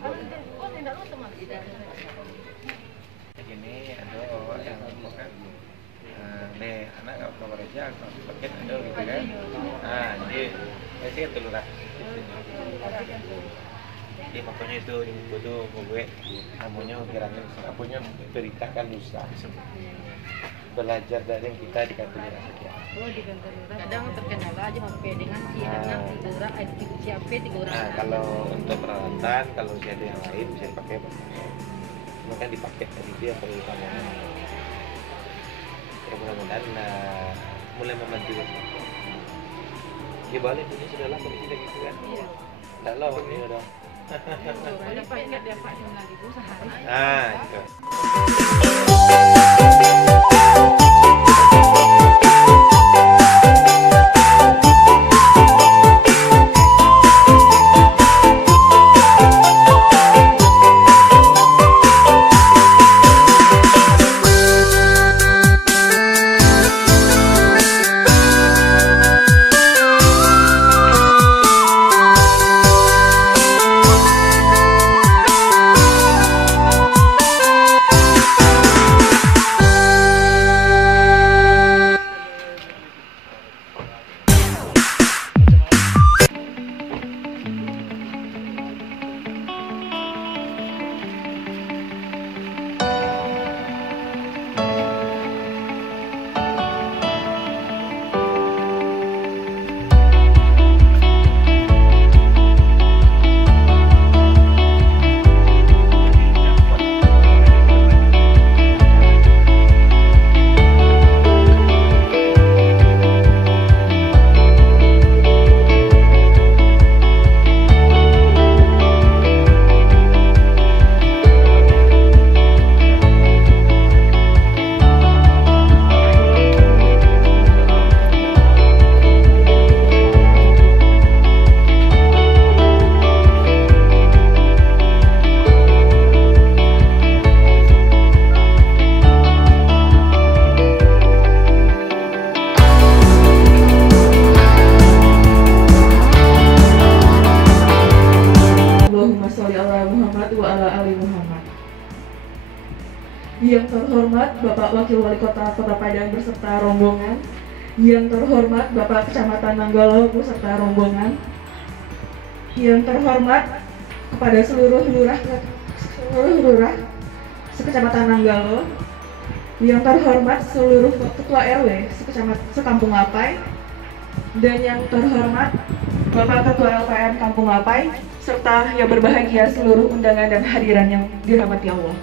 boleh. Ini ada yang kan, nih anak nggak mau kerja, paket ada gitu kan. Jadi saya dulu lah. Jadi makanya itu gue namanya kiranya punya beritakan lusa belajar dari yang kita di kantor lurah saja. Di kantor lurah. Kadang terkendala aja sampai dengan siaran lurah, siapa 3 orang. Kalau untuk peralatan, kalau ada yang lain bisa dipakai. Cuma kan dipakai tadi itu yang perlu utamanya. Ya mudah-mudahan mulai membantu. Di Bali punya sudah lama kita gitu kan. Iya. Nggak lama ini udah. Ada paket dapat 9.000 sehari. Itu. Yang terhormat Bapak Wakil Wali Kota Kota Padang beserta rombongan, yang terhormat Bapak Kecamatan Nanggalo beserta rombongan, yang terhormat kepada seluruh lurah sekecamatan Nanggalo, yang terhormat seluruh ketua RW sekampung Lapai, dan yang terhormat Bapak Ketua LPM Kampung Lapai, serta yang berbahagia seluruh undangan dan hadiran yang dirahmati Allah.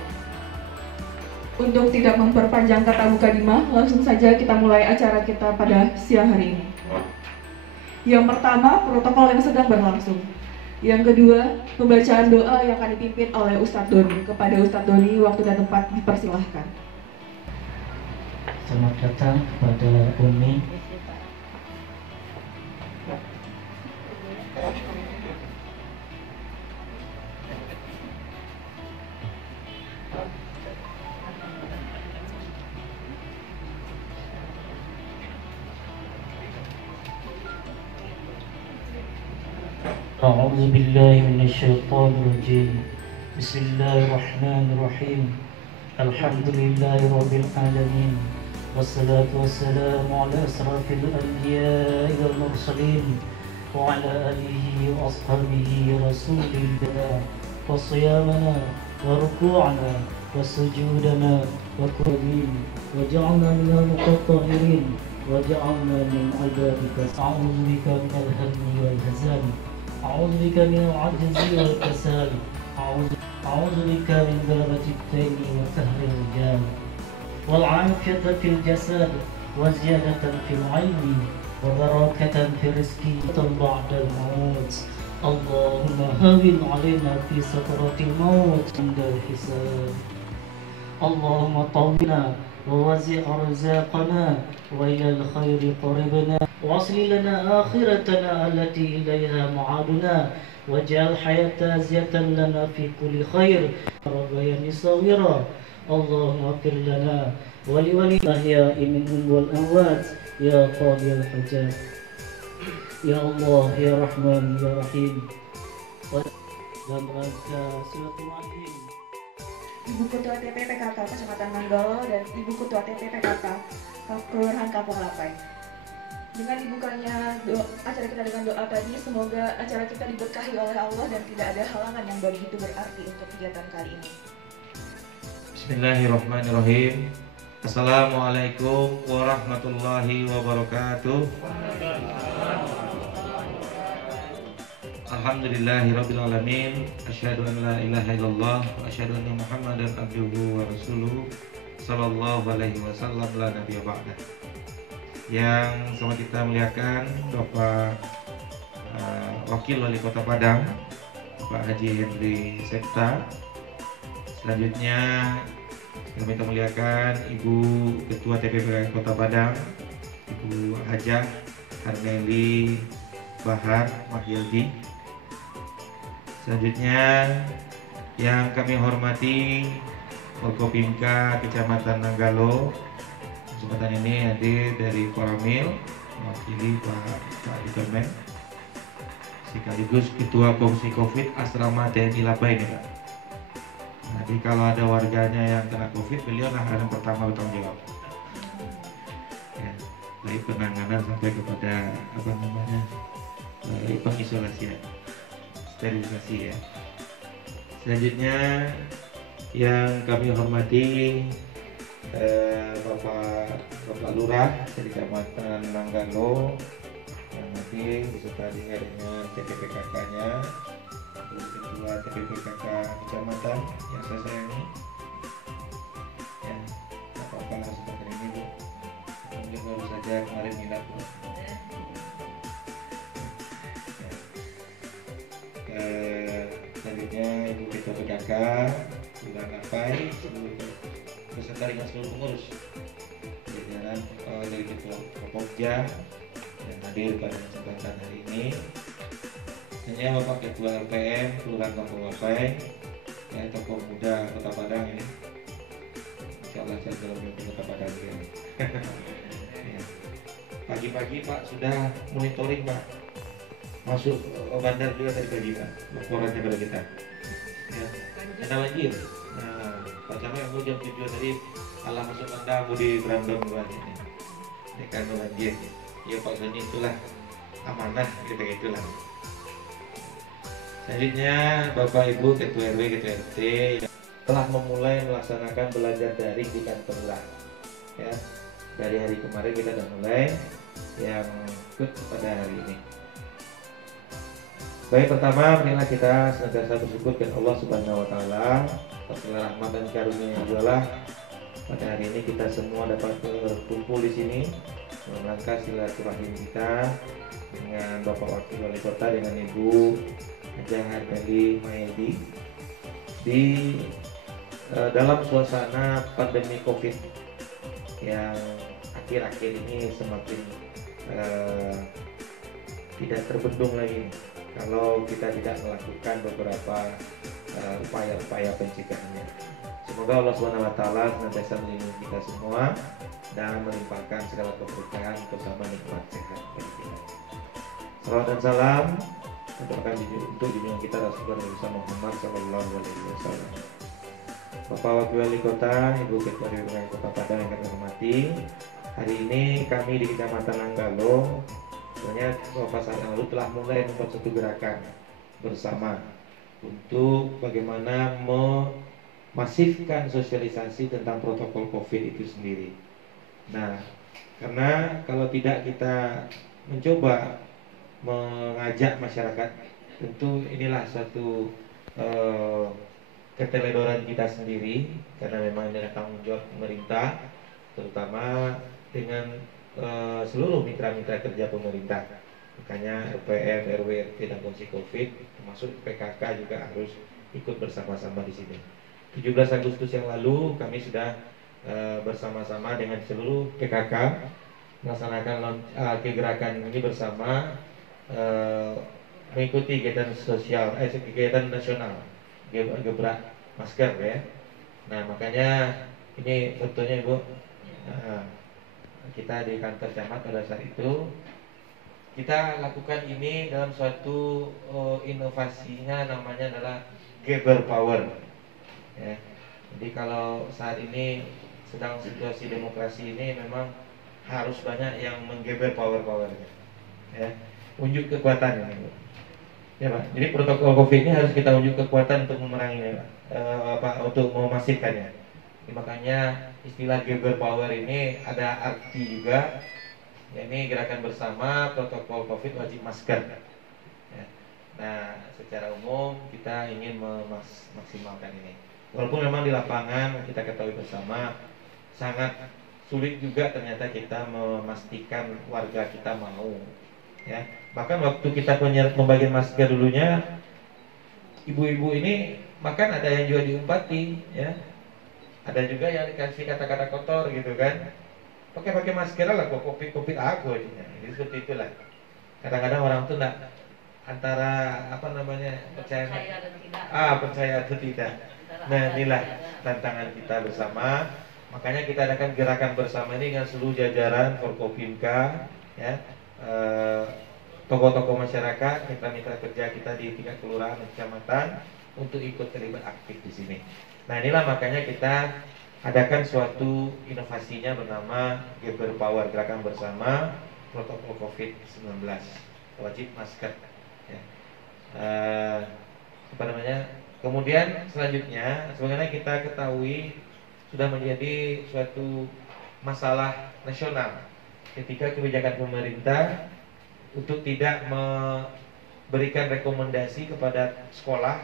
Untuk tidak memperpanjang kata mukadimah, langsung saja kita mulai acara kita pada siang hari ini. Yang pertama, protokol yang sedang berlangsung. Yang kedua, pembacaan doa yang akan dipimpin oleh Ustadz Doni. Kepada Ustadz Doni, waktu dan tempat dipersilahkan. Selamat datang kepada Umi. أعوذ بالله من الشيطان الرجيم بسم الله الرحمن الرحيم الحمد لله رب العالمين والصلاة والسلام على أشرف الأنبياء والمرسلين وعلى آله وأصحابه رسول الله وصيامنا وركوعنا وسجودنا وكريم وجعلنا من المتطهرين وجعلنا من عبادك. أعوذ بك من الهم والهزال، أعوذ بك من العجز والكسال، أعوذ بك من غلبة الدين وقهر الرجال، والعافية في الجسد وزيادة في العلم وبركة في الرزق بعد الموت. اللهم هون علينا في سكرات الموت عند الحساب. اللهم طولنا ووزع رزاقنا وإلى الخير قربنا، واصل لنا آخرتنا التي إليها معادنا، واجعل الحياة زيادة لنا في كل خير. ربياني صغيرا اللهم اغفر لنا ولولي الأحياء منهم والأموات يا قاضي الحجاب. Ya Allah, Ya Rahman, Ya Rahim. dan rangka silaturahim. Ibu Ketua TPPKK Kecamatan Nanggalo dan Ibu Ketua TPPKK Kelurahan Kampung Lapai. Dengan dibukanya acara kita dengan doa tadi, semoga acara kita diberkahi oleh Allah dan tidak ada halangan yang begitu berarti untuk kegiatan kali ini. Bismillahirrahmanirrahim. Assalamualaikum warahmatullahi wabarakatuh. Alhamdulillahirrabbilalamin. Asyhadu an la ilaha illallah wa asyhadu anna Muhammadan abduhu wa rasuluh sallallahu alaihi wasallam la nabiyya ba'dah. Yang sama kita muliakan Bapak Wakil Wali Kota Padang, Bapak Haji Henry Septa. Selanjutnya kami muliakan Ibu Ketua TPPKK Kota Padang, Ibu Hajah Harmeli Bahar Mahyildi. Selanjutnya yang kami hormati Forkopimka Kecamatan Nanggalo. Kesempatan ini hadir dari Koramil, mewakili Pak Departemen, sekaligus Ketua Komisi Covid Asrama TNI Lapai ini, Pak. Jadi kalau ada warganya yang kena Covid, beliau lah yang pertama bertanggung jawab. Ya, baik penanganan sampai kepada pengisolasian, sterilisasi ya. Selanjutnya yang kami hormati Bapak Lurah dari Kecamatan Nanggalo yang hadir beserta dengan TPPKK-nya, Ketua TPPKK Kecamatan yang saya sayangi. Ya, apa-apa kesempatan ini Bu. Mungkin baru saja kemarin milad Bu. Ya. Selanjutnya Ibu Ketua PKK, Kelurahan Lapai, beserta dengan seluruh pengurus jajaran dari Ketua Pokja yang hadir pada kesempatan hari ini. Hanya Bapak Ketua LPM Kelurahan Kampung Lapai, ya, tokoh muda Kota Padang ini. Insyaallah saya dalam mimpi Kota Padang ya. Ya. Pagi-pagi Pak sudah monitoring Pak, masuk bandar juga tadi pagi Pak, laporannya kepada kita. Ya. Ada banjir. Nah, Pak Camat yang jam 7 tadi alam masuk bandar mau di Brandon buat ini. Dekan banjir. Ya Pak Soni itulah amanah kita itulah. Selanjutnya Bapak Ibu Ketua RW Ketua RT telah memulai melaksanakan belajar daring di kantor lurah. Ya, dari hari kemarin kita sudah mulai yang ikut pada hari ini. Baik, pertama marilah kita senantiasa bersyukur kepada Allah Subhanahu wa taala atas segala rahmat dan karunia yang adalah pada hari ini kita semua dapat berkumpul di sini dalam rangka silaturahim kita dengan Bapak Wakil Wali Kota dengan Ibu Hajah Harmeli Mahyildi di dalam suasana pandemi Covid yang akhir-akhir ini semakin tidak terbendung lagi kalau kita tidak melakukan beberapa upaya-upaya pencegahannya. Semoga Allah SWT senantiasa melindungi kita semua dan melimpahkan segala keberkahan bersama nikmat sehat bagi kita. Salawat dan salam untuk junjungan kita Rasulullah Muhammad SAW. Bapak Wakil Wali Kota, Ibu Ketua DPRD Kota Padang yang kami hormati, hari ini kami di Kecamatan Nanggalo sebenarnya beberapa saat yang lalu telah mulai membuat satu gerakan bersama untuk bagaimana memasifkan sosialisasi tentang protokol COVID itu sendiri. Nah, karena kalau tidak kita mencoba mengajak masyarakat, tentu inilah suatu keteledoran kita sendiri, karena memang ini adalah tanggung jawab pemerintah, terutama dengan seluruh mitra-mitra kerja pemerintah. Makanya LPM, RW, RT dan Komisi Covid termasuk PKK juga harus ikut bersama-sama di sini. 17 Agustus yang lalu kami sudah bersama-sama dengan seluruh PKK melaksanakan gerakan ini bersama, mengikuti kegiatan sosial, kegiatan nasional gebrak masker ya. Nah, makanya ini fotonya Ibu. Kita di kantor camat pada saat itu kita lakukan ini dalam suatu inovasinya, namanya adalah Geber Power. Ya. Jadi kalau saat ini sedang situasi demokrasi ini memang harus banyak yang menggeber powernya, ya, unjuk kekuatan ini, ya Pak. Jadi protokol COVID ini harus kita unjuk kekuatan untuk memeranginya, Pak, untuk memasifkannya. Makanya istilah geber power ini ada arti juga, yakni gerakan bersama protokol COVID wajib masker. Ya. Nah, secara umum kita ingin memaksimalkan ini. Walaupun memang di lapangan kita ketahui bersama sangat sulit juga ternyata kita memastikan warga kita mau, ya. Bahkan waktu kita membagian masker dulunya, ibu-ibu ini bahkan ada yang juga diumpati, ya. Ada juga yang dikasih kata-kata kotor gitu kan. Pakai masker lah kok covid aku aja. Jadi seperti itulah. Kadang-kadang orang tuh enggak antara percaya atau tidak. Nah, inilah tantangan kita bersama. Makanya kita adakan gerakan bersama ini dengan seluruh jajaran Forkopimka, ya, tokoh-tokoh masyarakat, mitra-mitra kerja kita di tingkat kelurahan dan kecamatan untuk ikut terlibat aktif di sini. Nah, inilah makanya kita adakan suatu inovasinya bernama Geber Power, gerakan bersama protokol COVID-19, wajib masker. Ya. Kemudian selanjutnya, sebenarnya kita ketahui sudah menjadi suatu masalah nasional ketika kebijakan pemerintah untuk tidak memberikan rekomendasi kepada sekolah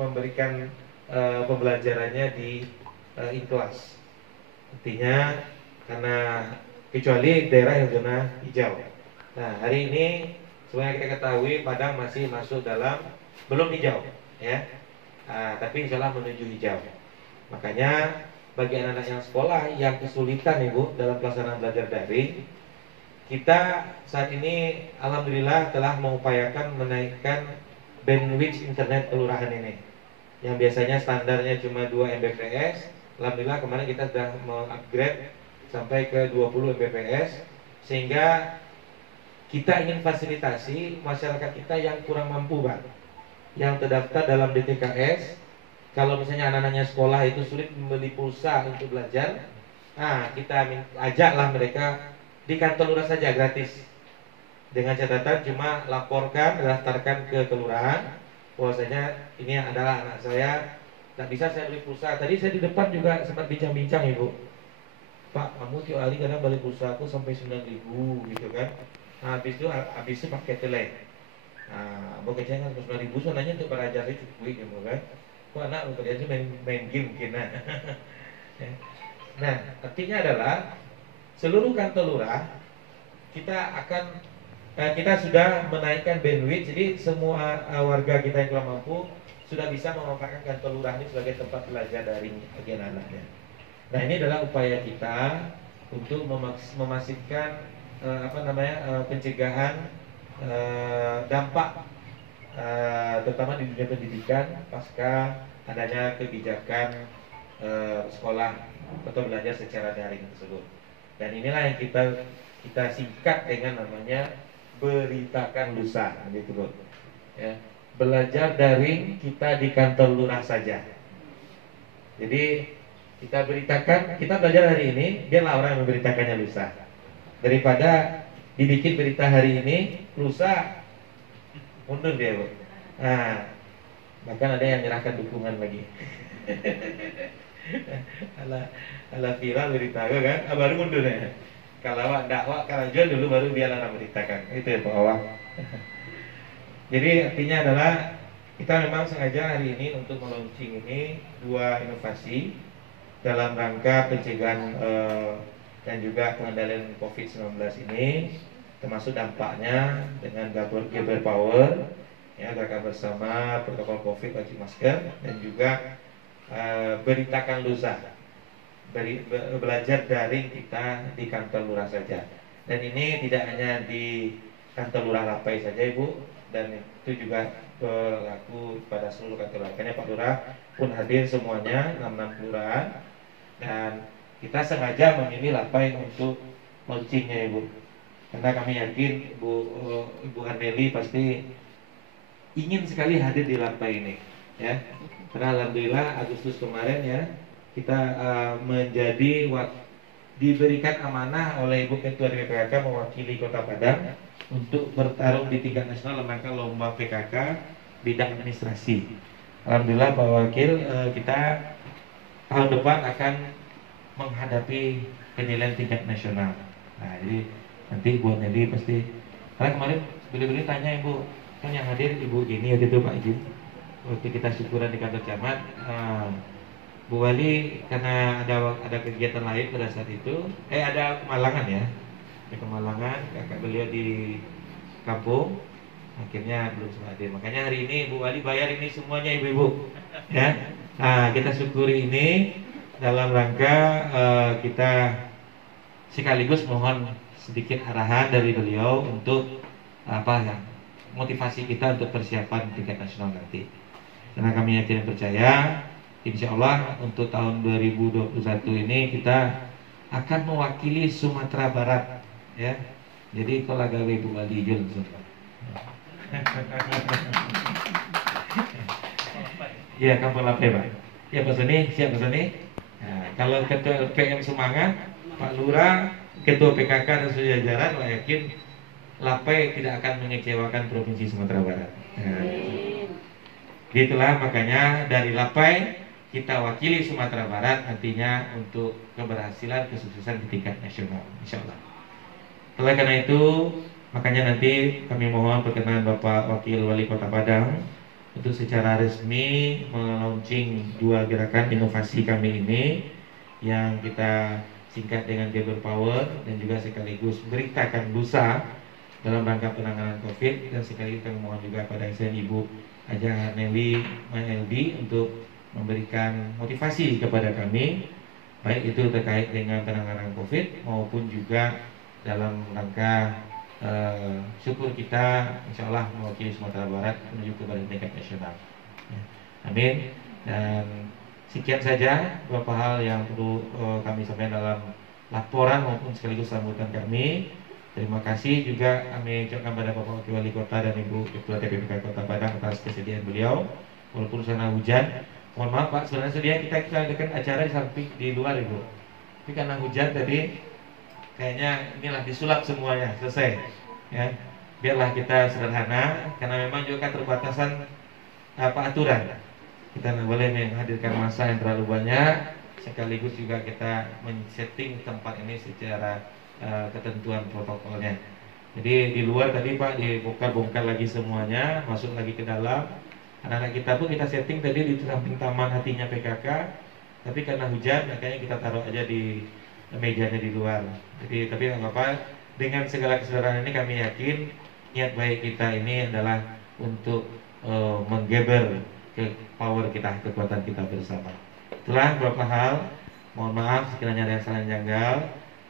memberikan pembelajarannya di in-class. Artinya karena kecuali daerah yang zona hijau. Nah, hari ini sebenarnya kita ketahui Padang masih masuk dalam belum hijau, ya. Tapi insya Allah menuju hijau. Makanya bagi anak-anak yang sekolah yang kesulitan Ibu dalam pelaksanaan belajar daring, kita saat ini alhamdulillah telah mengupayakan menaikkan bandwidth internet kelurahan ini. Yang biasanya standarnya cuma 2 Mbps, alhamdulillah kemarin kita sudah mengupgrade sampai ke 20 Mbps, sehingga kita ingin fasilitasi masyarakat kita yang kurang mampu, Pak, yang terdaftar dalam DTKS. Kalau misalnya anak-anaknya sekolah itu sulit membeli pulsa untuk belajar, kita ajaklah mereka di kantor lurah saja gratis. Dengan catatan cuma laporkan, daftarkan ke kelurahan bahwasanya ini adalah anak saya, tak bisa saya beli pulsa. Tadi saya di depan juga sempat bincang-bincang Ibu. Pak, kamu tiap hari kadang beli pulsa aku sampai 9.000 gitu kan. Habis itu pakai tele. Mau kerjaan 9.000 sebenarnya untuk belajar itu cukup gitu kan. Kok anak kerjanya main game mungkin. Nah, artinya adalah seluruh kantor lurah kita sudah menaikkan bandwidth, jadi semua warga kita yang kurang mampu sudah bisa memanfaatkan kantor lurah ini sebagai tempat belajar daring bagi anak-anaknya. Nah, ini adalah upaya kita untuk memasifkan pencegahan dampak terutama di dunia pendidikan pasca adanya kebijakan sekolah atau belajar secara daring tersebut. Dan inilah yang kita singkat dengan namanya beritakan lusa, gitu loh. Ya, belajar daring kita di kantor lurah saja. Jadi kita beritakan, kita belajar hari ini, biarlah orang yang memberitakannya lusa. Daripada dibikin berita hari ini, lusa mundur dia, Bu. Bahkan ada yang menyerahkan dukungan lagi. ala viral berita kan, baru mundur ya. Kalau dakwah kalau jual dulu baru dia larang beritakan. Itu ya Pak Awak. Jadi artinya adalah kita memang sengaja hari ini untuk meluncing ini 2 inovasi dalam rangka pencegahan dan juga pengendalian COVID-19 ini, termasuk dampaknya dengan Geber Power, ya, gerakan bersama protokol COVID wajib masker, dan juga beritakan lusa, belajar daring kita di kantor lurah saja. Dan ini tidak hanya di kantor lurah Lapai saja Ibu, dan itu juga berlaku pada seluruh kantor lurah. Makanya Pak Lurah pun hadir semuanya 66 kelurahan, dan kita sengaja memilih Lapai untuk launchingnya Ibu. Karena kami yakin Ibu Arneli pasti ingin sekali hadir di lantai ini, ya. Karena alhamdulillah Agustus kemarin ya kita diberikan amanah oleh Ibu Ketua PKK mewakili Kota Padang untuk bertarung di tingkat nasional lembaga lomba PKK bidang administrasi. Alhamdulillah Pak Wakil, kita tahun depan akan menghadapi penilaian tingkat nasional. Nah, jadi nanti buat Nelly pasti, karena kemarin beli-beli tanya Ibu, kan yang hadir Ibu ini waktu itu Pak Ijin, waktu kita syukuran di kantor camat, Bu Wali karena ada kegiatan lain pada saat itu, ada kemalangan ya, ada kemalangan, kakak beliau di kampung, akhirnya belum sempat hadir. Makanya hari ini Bu Wali bayar ini semuanya ibu-ibu, ya. Nah, kita syukuri ini dalam rangka kita sekaligus mohon sedikit arahan dari beliau untuk motivasi kita untuk persiapan tingkat nasional nanti. Karena kami yakin dan percaya, insya Allah untuk tahun 2021 ini kita akan mewakili Sumatera Barat, ya. Jadi kalau gawe Ibu Wali Jul, ya Kampung Lape Pak. Ya Pak Soni, siap Pak Soni. Nah, kalau Ketua PM semangat, Pak Lurah, Ketua PKK dan seluruh jajaran, saya yakin Lape tidak akan mengecewakan Provinsi Sumatera Barat. Nah, gitulah makanya dari Lapai kita wakili Sumatera Barat nantinya untuk keberhasilan kesuksesan di tingkat nasional, insya Allah. Oleh karena itu, makanya nanti kami mohon perkenan Bapak Wakil Wali Kota Padang untuk secara resmi melaunching 2 gerakan inovasi kami ini yang kita singkat dengan Geber Power dan juga sekaligus beritakan lusa dalam rangka penanganan COVID, dan sekaligus kami mohon juga pada Ibu Haja Nelly Maeldi untuk memberikan motivasi kepada kami, baik itu terkait dengan penanganan COVID maupun juga dalam rangka syukur kita insya Allah mewakili Sumatera Barat menuju kepada tingkat nasional. Ya. Amin. Dan sekian saja beberapa hal yang perlu kami sampaikan dalam laporan maupun sekaligus sambutan kami. Terima kasih juga kami ucapkan pada Bapak Wakil Wali Kota dan Ibu Ketua TPPK Kota Padang atas kesediaan beliau walaupun sana hujan. Mohon maaf Pak, sebenarnya kita adakan acara di samping di luar Ibu, tapi karena hujan tadi kayaknya inilah disulap semuanya selesai, ya. Biarlah kita sederhana karena memang juga keterbatasan aturan. Kita tidak boleh menghadirkan massa yang terlalu banyak, sekaligus juga kita men-setting tempat ini secara ketentuan protokolnya. Jadi di luar tadi Pak dibongkar-bongkar lagi semuanya, masuk lagi ke dalam. Anak-anak kita pun kita setting tadi di samping taman hatinya PKK, tapi karena hujan makanya kita taruh aja di mejanya di luar. Jadi tapi nggak apa-apa, dengan segala kesederhanaan ini kami yakin niat baik kita ini adalah untuk menggeber ke power kita, kekuatan kita bersama. Itulah beberapa hal. Mohon maaf sekiranya ada yang salah janggal.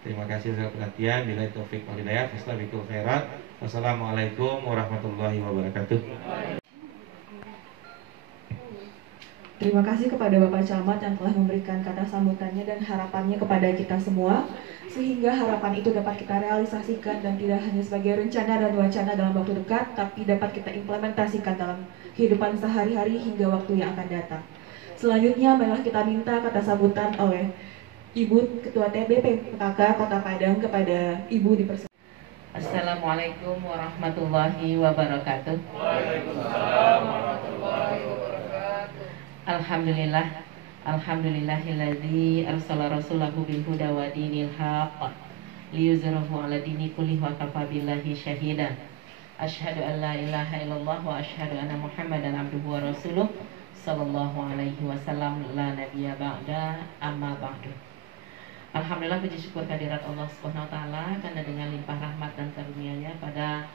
Terima kasih atas perhatian. Bila taufik wal hidayah, wassalamualaikum khairat. Wassalamualaikum warahmatullahi wabarakatuh. Terima kasih kepada Bapak Camat yang telah memberikan kata sambutannya dan harapannya kepada kita semua, sehingga harapan itu dapat kita realisasikan dan tidak hanya sebagai rencana dan wacana dalam waktu dekat, tapi dapat kita implementasikan dalam kehidupan sehari-hari hingga waktu yang akan datang. Selanjutnya, marilah kita minta kata sambutan oleh Ibu Ketua TB PKK Kota Padang kepada Ibu dipersilakan. Assalamualaikum warahmatullahi wabarakatuh. Waalaikumsalam warahmatullahi wabarakatuh. Alhamdulillah, alhamdulillahilladzi arsala rasulahu bil huda wa dinil haqq liyuzhirahu ala dini kullihi wa kafa billahi syahida. Asyhadu an la ilaha illallah wa asyhadu anna Muhammadan abduhu wa rasuluh sallallahu alaihi wasallam la nabiyya ba'da amma ba'du. Alhamdulillah, puji syukur kehadirat Allah Subhanahu wa taala karena dengan limpah rahmat dan karunia-Nya pada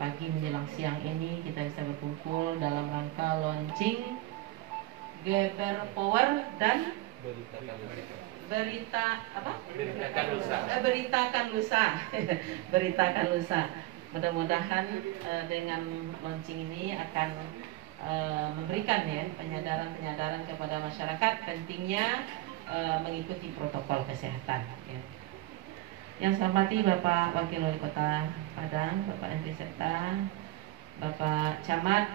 pagi menjelang siang ini kita bisa berkumpul dalam rangka launching Geber Power dan Beritakan Lusa. Beritakan Lusa. Mudah-mudahan dengan launching ini akan memberikan ya penyadaran kepada masyarakat pentingnya mengikuti protokol kesehatan. Ya. Yang saya hormati Bapak Wakil Wali Kota Padang, Bapak Henry Septa, Bapak Camat,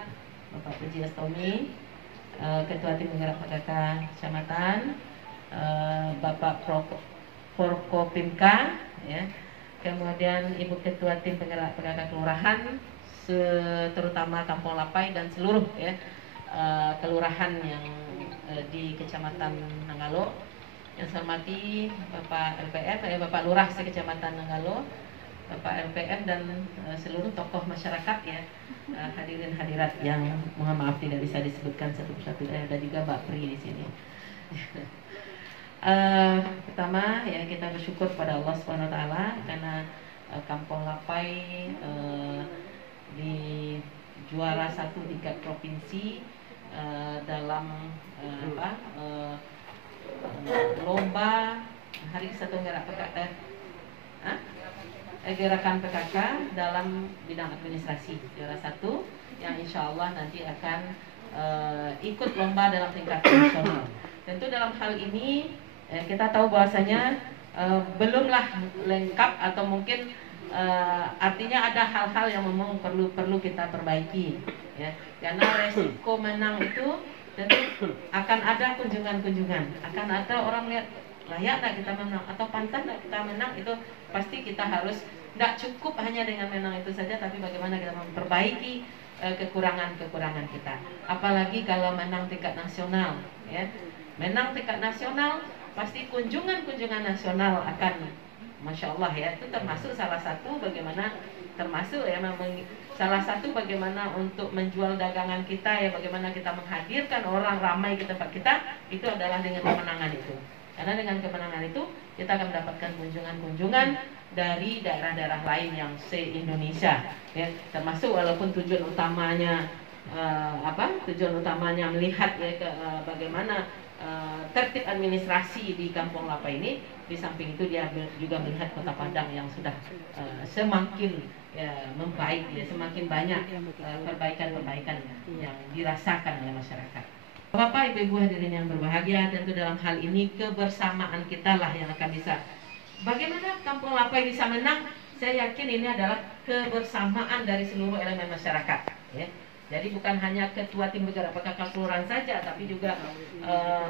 Bapak Puji Astomi, Ketua Tim Penggerak PKK Kecamatan, Bapak Forkopimka, ya, kemudian Ibu Ketua Tim Penggerak PKK Kelurahan, terutama Kampung Lapai dan seluruh ya kelurahan yang di Kecamatan Nanggalo. Yang saya hormati Bapak LPM, Bapak Lurah Sekecamatan Nanggalo, Bapak LPM dan seluruh tokoh masyarakat ya, hadirin hadirat yang mohon maaf tidak bisa disebutkan satu persatu, ada juga Mbak Pri di sini. Pertama ya, kita bersyukur pada Allah SWT karena Kampung Lapai di juara 1 tingkat provinsi dalam lomba Hari Kesatuan Gerakan PKK dalam bidang administrasi juara 1 yang insya Allah nanti akan ikut lomba dalam tingkat nasional. Tentu dalam hal ini kita tahu bahwasanya belumlah lengkap atau mungkin artinya ada hal-hal yang memang perlu kita perbaiki ya, karena resiko menang itu tentu akan ada kunjungan-kunjungan, akan ada orang lihat layak tak kita menang atau pantas tak kita menang, itu pasti kita harus tidak cukup hanya dengan menang itu saja, tapi bagaimana kita memperbaiki kekurangan-kekurangan kita. Apalagi kalau menang tingkat nasional ya, menang tingkat nasional pasti kunjungan-kunjungan nasional akan Masya Allah ya, itu termasuk salah satu bagaimana termasuk ya salah satu bagaimana untuk menjual dagangan kita ya, bagaimana kita menghadirkan orang ramai ke tempat kita, itu adalah dengan kemenangan itu. Karena dengan kemenangan itu kita akan mendapatkan kunjungan-kunjungan dari daerah-daerah lain yang se-Indonesia ya, termasuk walaupun tujuan utamanya tujuan utamanya melihat ya bagaimana tertib administrasi di Kampung Lapai ini. Di samping itu dia juga melihat Kota Padang yang sudah semakin membaik ya, semakin banyak perbaikan-perbaikan yang dirasakan oleh masyarakat. Bapak Ibu hadirin yang berbahagia, tentu dalam hal ini kebersamaan kita lah yang akan bisa. Bagaimana Kampung Lapai bisa menang? Saya yakin ini adalah kebersamaan dari seluruh elemen masyarakat ya. Jadi bukan hanya ketua tim bergerak PKK kelurahan saja, tapi juga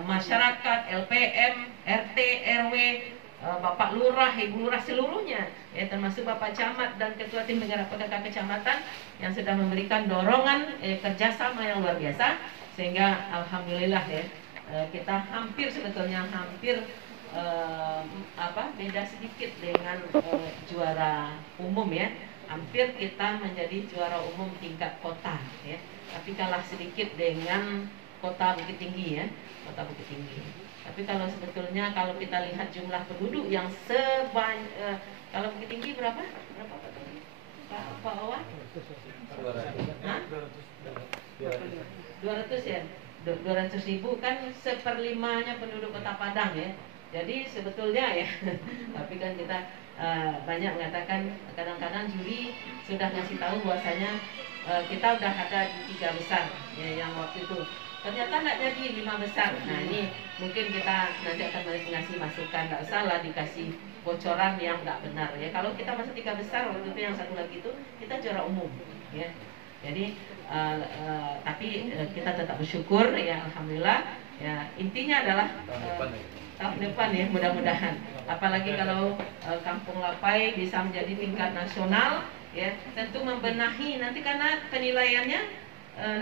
masyarakat, LPM, RT, RW, Bapak Lurah, Ibu Lurah seluruhnya, ya, termasuk Bapak Camat dan ketua tim bergerak PKK kecamatan yang sudah memberikan dorongan kerjasama yang luar biasa, sehingga alhamdulillah ya kita hampir sebetulnya beda sedikit dengan juara umum ya. Hampir kita menjadi juara umum tingkat kota ya, tapi kalah sedikit dengan kota Bukit Tinggi ya, kota Bukit Tinggi. Tapi kalau sebetulnya kalau kita lihat jumlah penduduk yang kalau Bukit Tinggi berapa Pak Owa? 200 ya, 200.000 kan 1/5-nya penduduk Kota Padang ya. Jadi sebetulnya ya, tapi kan kita banyak mengatakan kadang-kadang juri sudah ngasih tahu bahwasanya kita udah ada di 3 besar ya, yang waktu itu ternyata nggak jadi 5 besar. Nah ini mungkin kita nanti akan ngasih masukan, nggak salah dikasih bocoran yang nggak benar ya. Kalau kita masuk 3 besar waktu itu, yang satu lagi itu kita juara umum ya. Jadi tapi kita tetap bersyukur ya, alhamdulillah ya. Intinya adalah tahun depan ya, mudah-mudahan. Apalagi kalau Kampung Lapai bisa menjadi tingkat nasional ya, tentu membenahi nanti karena penilaiannya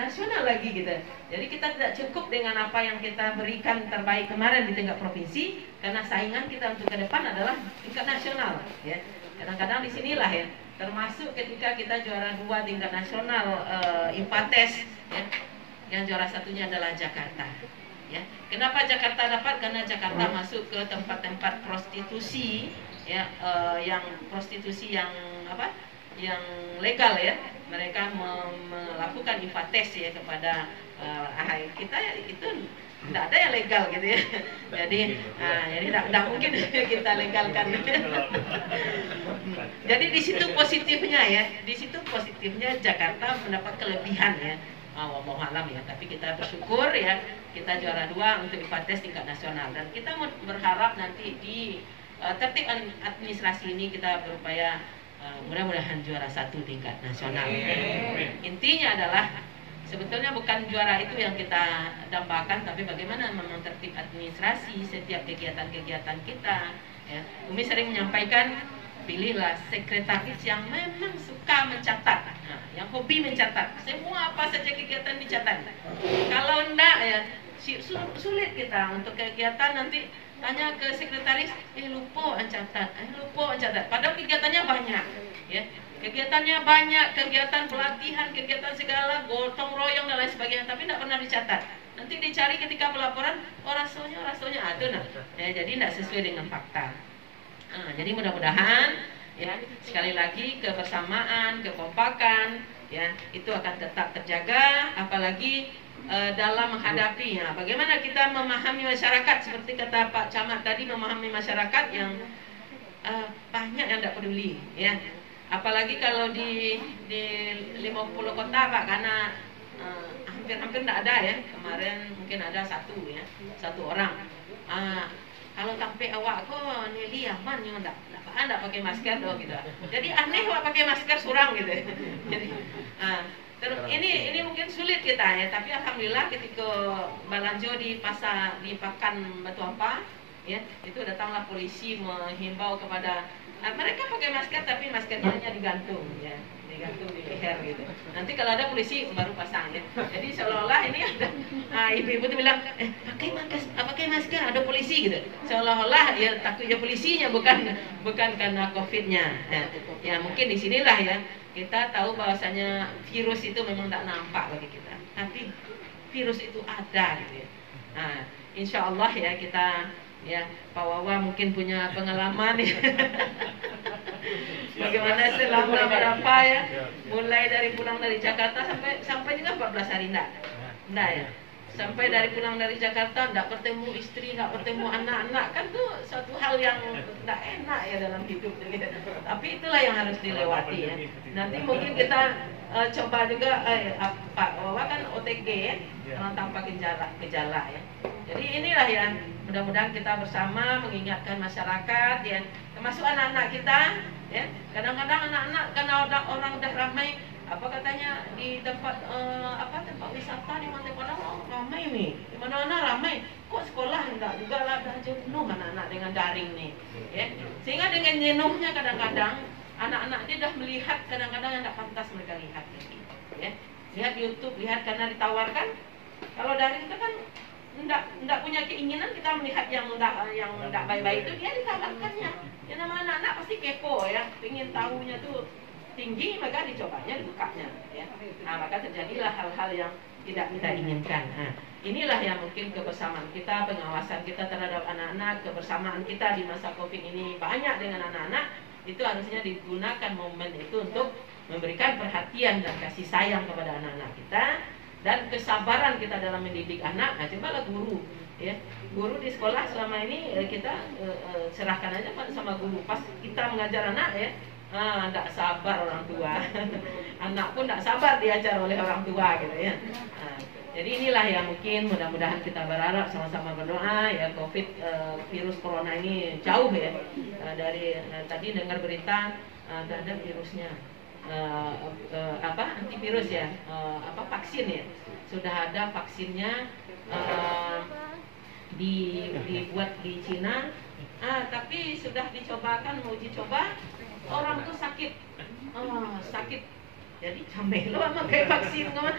nasional lagi gitu. Jadi kita tidak cukup dengan apa yang kita berikan terbaik kemarin di tingkat provinsi, karena saingan kita untuk ke depan adalah tingkat nasional ya. Kadang-kadang di sinilah ya, termasuk ketika kita juara 2 tingkat nasional IPATES ya, yang juara satunya adalah Jakarta. Ya. Kenapa Jakarta dapat? Karena Jakarta masuk ke tempat-tempat prostitusi ya, yang prostitusi yang yang legal ya. Mereka melakukan IPATES ya kepada kita ya, itu tidak ada yang legal gitu ya. Jadi tidak mungkin kita legalkan. Jadi di situ positifnya ya, di situ positifnya Jakarta mendapat kelebihan ya. Wallahu alam ya, tapi kita bersyukur ya, kita juara 2 untuk IPATES tingkat nasional, dan kita berharap nanti di tertib administrasi ini kita berupaya mudah-mudahan juara 1 tingkat nasional. Intinya adalah sebetulnya bukan juara itu yang kita dambakan, tapi bagaimana memang tertib administrasi setiap kegiatan-kegiatan kita. Ya. Umi sering menyampaikan, pilihlah sekretaris yang memang suka mencatat, yang hobi mencatat. Semua apa saja kegiatan dicatat. Kalau enggak ya sulit kita untuk kegiatan, nanti tanya ke sekretaris, lupa mencatat, padahal kegiatannya banyak, ya. Kegiatannya banyak, kegiatan pelatihan, kegiatan segala, gotong royong dan lain sebagainya, tapi tidak pernah dicatat. Nanti dicari ketika pelaporan, rasanya ada, ya, jadi tidak sesuai dengan fakta. Jadi mudah-mudahan, ya, sekali lagi kebersamaan, kekompakan, ya, itu akan tetap terjaga, apalagi dalam menghadapinya. Bagaimana kita memahami masyarakat, seperti kata Pak Camat tadi, memahami masyarakat yang banyak yang tidak peduli, ya. Apalagi kalau di 50 kota Pak, karena hampir tidak ada, ya. Kemarin mungkin ada satu orang. Kalau sampai awak kok Nelly aman yang enggak pakai masker doh gitu. Jadi aneh awak pakai masker surang gitu. Jadi terus ini mungkin sulit kita, ya, tapi alhamdulillah ketika Balanjo di Pakan Batu Ampar, ya, itu datanglah polisi menghimbau kepada mereka pakai masker, tapi maskernya hanya digantung, ya, digantung di leher gitu. Nanti kalau ada polisi baru pasang, ya. Jadi seolah-olah ini ada ibu-ibu tuh bilang, pakai masker, ada polisi gitu. Seolah-olah ya takutnya polisinya, bukan karena COVID-nya. Ya mungkin di sinilah, ya, kita tahu bahwasanya virus itu memang tidak nampak bagi kita, tapi virus itu ada gitu, ya. Insya Allah, ya, kita, ya, Pak Wawa mungkin punya pengalaman, ya. Bagaimana selama berapa, ya, mulai dari pulang dari Jakarta sampai juga 14 hari enggak, ya. Sampai dari pulang dari Jakarta enggak bertemu istri, enggak bertemu anak-anak, kan tuh suatu hal yang enggak enak, ya, dalam hidup gitu. Tapi itulah yang harus dilewati, ya. Nanti mungkin kita coba juga Pak Wawa kan OTG, ya, tanpa gejala, ya. Jadi inilah, ya, mudah-mudahan kita bersama mengingatkan masyarakat, ya, termasuk anak-anak kita, ya. Kadang-kadang anak-anak karena orang udah ramai, apa katanya, di tempat tempat wisata di Pantai Padang ramai nih, di mana-mana ramai, kok sekolah enggak juga lah, dah jenuh anak-anak dengan daring nih, ya. Sehingga dengan jenuhnya kadang-kadang anak-anak dia dah melihat kadang-kadang yang tidak pantas mereka lihat, ya. Lihat YouTube, lihat karena ditawarkan. Kalau daring itu kan enggak punya keinginan kita melihat yang enggak baik-baik itu, dia ditawarkannya. Ya, nama anak-anak pasti kepo, ya, ingin tahunya tuh tinggi, maka dicobanya, dibukanya, ya. Maka terjadilah hal-hal yang tidak kita inginkan. Inilah yang mungkin kebersamaan kita, pengawasan kita terhadap anak-anak, kebersamaan kita di masa COVID ini banyak dengan anak-anak, itu harusnya digunakan momen itu untuk memberikan perhatian dan kasih sayang kepada anak-anak kita, dan kesabaran kita dalam mendidik anak. Cobalah guru, ya, guru di sekolah selama ini kita serahkan aja sama guru. Pas kita mengajar anak, ya, tidak sabar orang tua. Anak pun tidak sabar diajar oleh orang tua, gitu, ya. Jadi inilah yang mungkin mudah-mudahan kita berharap sama-sama berdoa, ya, virus corona ini jauh, ya, dari tadi dengar berita ada virusnya, antivirus, ya, vaksin, ya, sudah ada vaksinnya, dibuat di Cina, tapi sudah dicobakan, uji coba, orang tuh sakit, jadi camelo sama kayak vaksin sama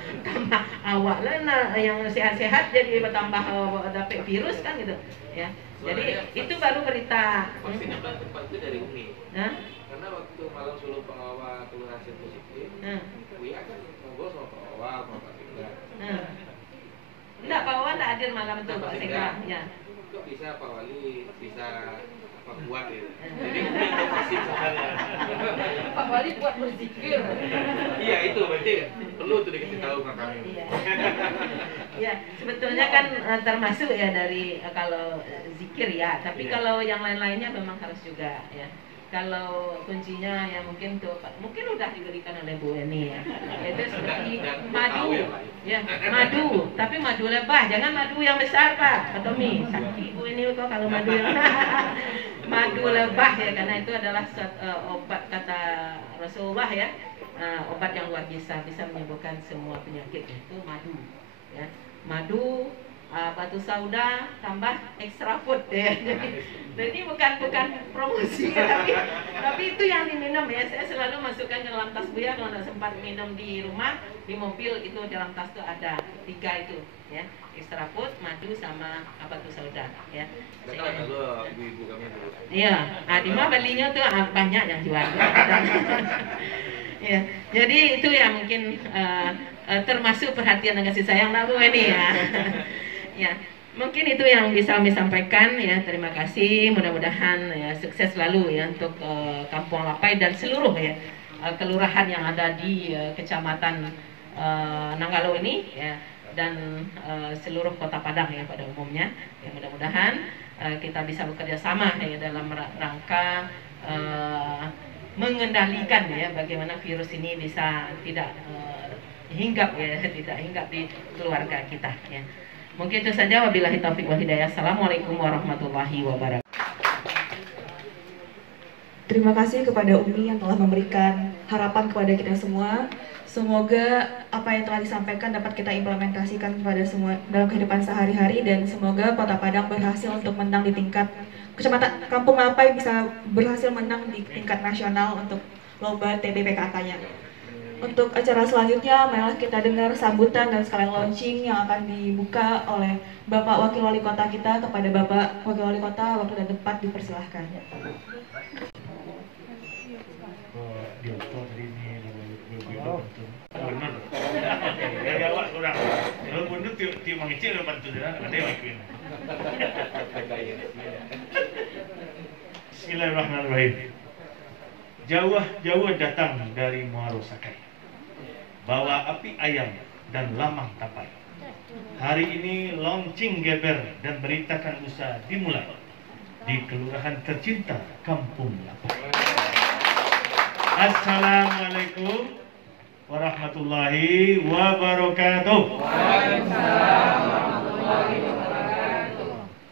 awak lah, yang sehat-sehat jadi bertambah dapat virus kan gitu, ya. Jadi itu baru berita. Vaksin yang tempat itu dari Umi. Karena waktu malam sebelum pengawal keluar hasil positif, Buya kan ngobrol sama Pak Wawa, sama Pak Sekda. Enggak, Pak Wawa enggak hadir malam itu, Pak Sekda. Ya. Kok bisa Pak Wali bisa kuat, ya? Jadi Umi ikut vaksin sebenarnya. Pak Wali buat berzikir. Iya, itu berarti perlu tuh dikasih tahu sama kami. Ya, sebetulnya kan termasuk, ya, dari kalau zikir, ya, tapi kalau yang lain-lainnya memang harus juga, ya. Kalau kuncinya ya mungkin udah diberikan oleh Bu Eni, ya. Itu seperti madu, ya, madu, tapi madu lebah, jangan madu yang besar, Pak. Pak Tommy, sakit Bu Eni kok kalau madu yang madu lebah ya, karena itu adalah obat kata Rasulullah ya, obat yang luar biasa, bisa menyembuhkan semua penyakit, itu madu ya. Madu, batu sauda tambah extra food ya. Jadi bukan promosi tapi itu yang diminum ya. Saya selalu masukkan ke dalam tas Buya kalau nggak sempat minum di rumah, di mobil itu dalam tas tuh ada 3 itu ya, extra food, madu sama batu sauda ya. Ibu-ibu kami dulu. Iya, di mana belinya tuh banyak yang jual. Ya, jadi itu yang mungkin termasuk perhatian dan kasih sayang lah Bu ini ya. Ya, mungkin itu yang bisa kami sampaikan ya. Terima kasih, mudah-mudahan ya sukses selalu ya untuk Kampung Lapai dan seluruh ya kelurahan yang ada di Kecamatan Nanggalo ini ya, dan seluruh Kota Padang ya pada umumnya. Ya, mudah-mudahan kita bisa bekerja sama ya dalam rangka mengendalikan ya bagaimana virus ini bisa tidak hinggap ya, tidak hinggap di keluarga kita ya. Mungkin itu saja, wabillahi taufik wal hidayah. Assalamualaikum warahmatullahi wabarakatuh. Terima kasih kepada Umi yang telah memberikan harapan kepada kita semua. Semoga apa yang telah disampaikan dapat kita implementasikan kepada semua dalam kehidupan sehari-hari, dan semoga Kota Padang berhasil untuk menang di tingkat Kecamatan Kampung Lapai, bisa berhasil menang di tingkat nasional untuk lomba TBPKK-nya. Untuk acara selanjutnya, marilah kita dengar sambutan dan sekalian launching yang akan dibuka oleh Bapak Wakil Wali Kota kita. Kepada Bapak Wakil Wali Kota, waktu dan tempat dipersilahkan. Bismillahirrahmanirrahim. Jauh-jauh datang dari Muaro Sakai, bawa api ayam dan lamang tapai. Hari ini launching geber dan beritakan usaha dimulai di kelurahan tercinta Kampung Lapai. Assalamualaikum warahmatullahi wabarakatuh.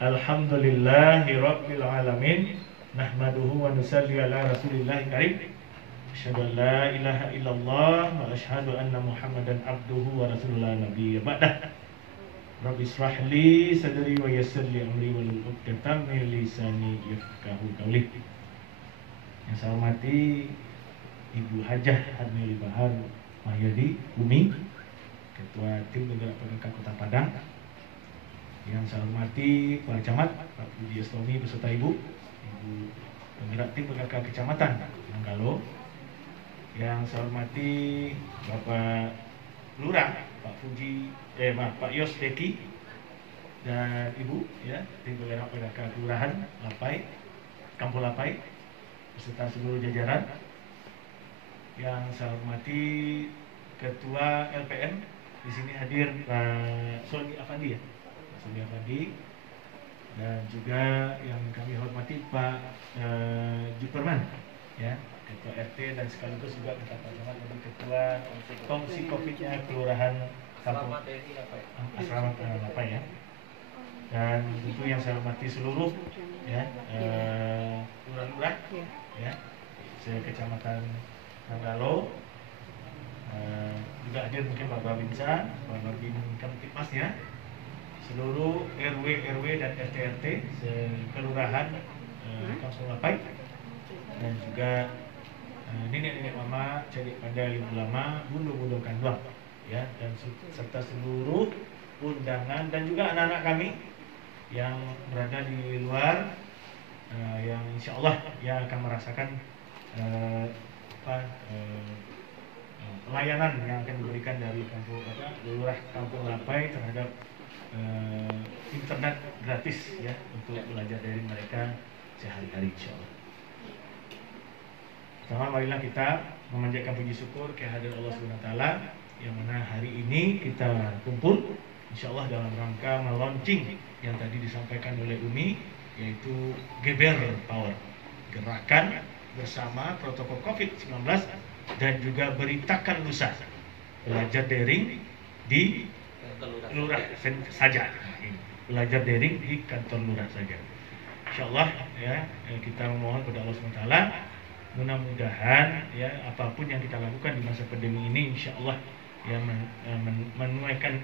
Alhamdulillahi rabbil alamin. Nahmaduhu wa nusalli ala rasulillahil karim. Asyhadu an la ilaha illallah wa asyhadu anna Muhammadan abduhu wa rasulullah nabiyya ba'dah. Rabbi israh li sadri wa yassir li amri wa hlul 'uqdatam min lisani yafqahu qawli. Yang saya hormati Ibu Hajah Hadmili Bahar Mahyadi Umi, Ketua Tim Penggerak PKK Kota Padang. Yang saya hormati Pak Camat Pak Budi Astomi beserta Ibu Penggerak Tim PKK Kecamatan Nanggalo. Yang saya hormati Bapak Lurah Pak Pak Yos Deki dan Ibu ya, Tim Penggerak PKK Kelurahan Lapai, Kampung Lapai beserta seluruh jajaran. Yang saya hormati Ketua LPM, di sini hadir Pak Sony Afandi ya, Sony Afandi. Dan juga yang kami hormati Pak Juperman ya, Ketua RT, dan sekaligus juga Pak Camat menjadi Ketua Kongsi Covid-nya Kelurahan Kampung Asrama Lapai ya. Dan tentu yang saya hormati seluruh ya lurah-lurah ya se-Kecamatan Nanggalo. Juga hadir mungkin Pak Babinsa, Pak Babin Kamtipmas ya, seluruh RW dan RT kelurahan Kampung Lapai, dan juga nenek-nenek mama, cadik pada ibu lama, bunda-bunda kandung ya, dan serta seluruh undangan dan juga anak-anak kami yang berada di luar, yang insya Allah yang akan merasakan pelayanan yang akan diberikan dari Lurah Kampung Lapai terhadap internet gratis ya, untuk belajar dari mereka sehari-hari insyaallah. Pertama, marilah kita memanjatkan puji syukur kehadiran Allah SWT yang mana hari ini kita kumpul insyaallah dalam rangka melaunching yang tadi disampaikan oleh Umi, yaitu Geber Power, gerakan bersama protokol COVID-19 dan juga beritakan lusa, belajar daring di lurah saja, belajar daring di kantor lurah saja. insyaallah ya kita memohon kepada Allah SWT, mudah-mudahan ya apapun yang kita lakukan di masa pandemi ini insyaallah ya menuaikan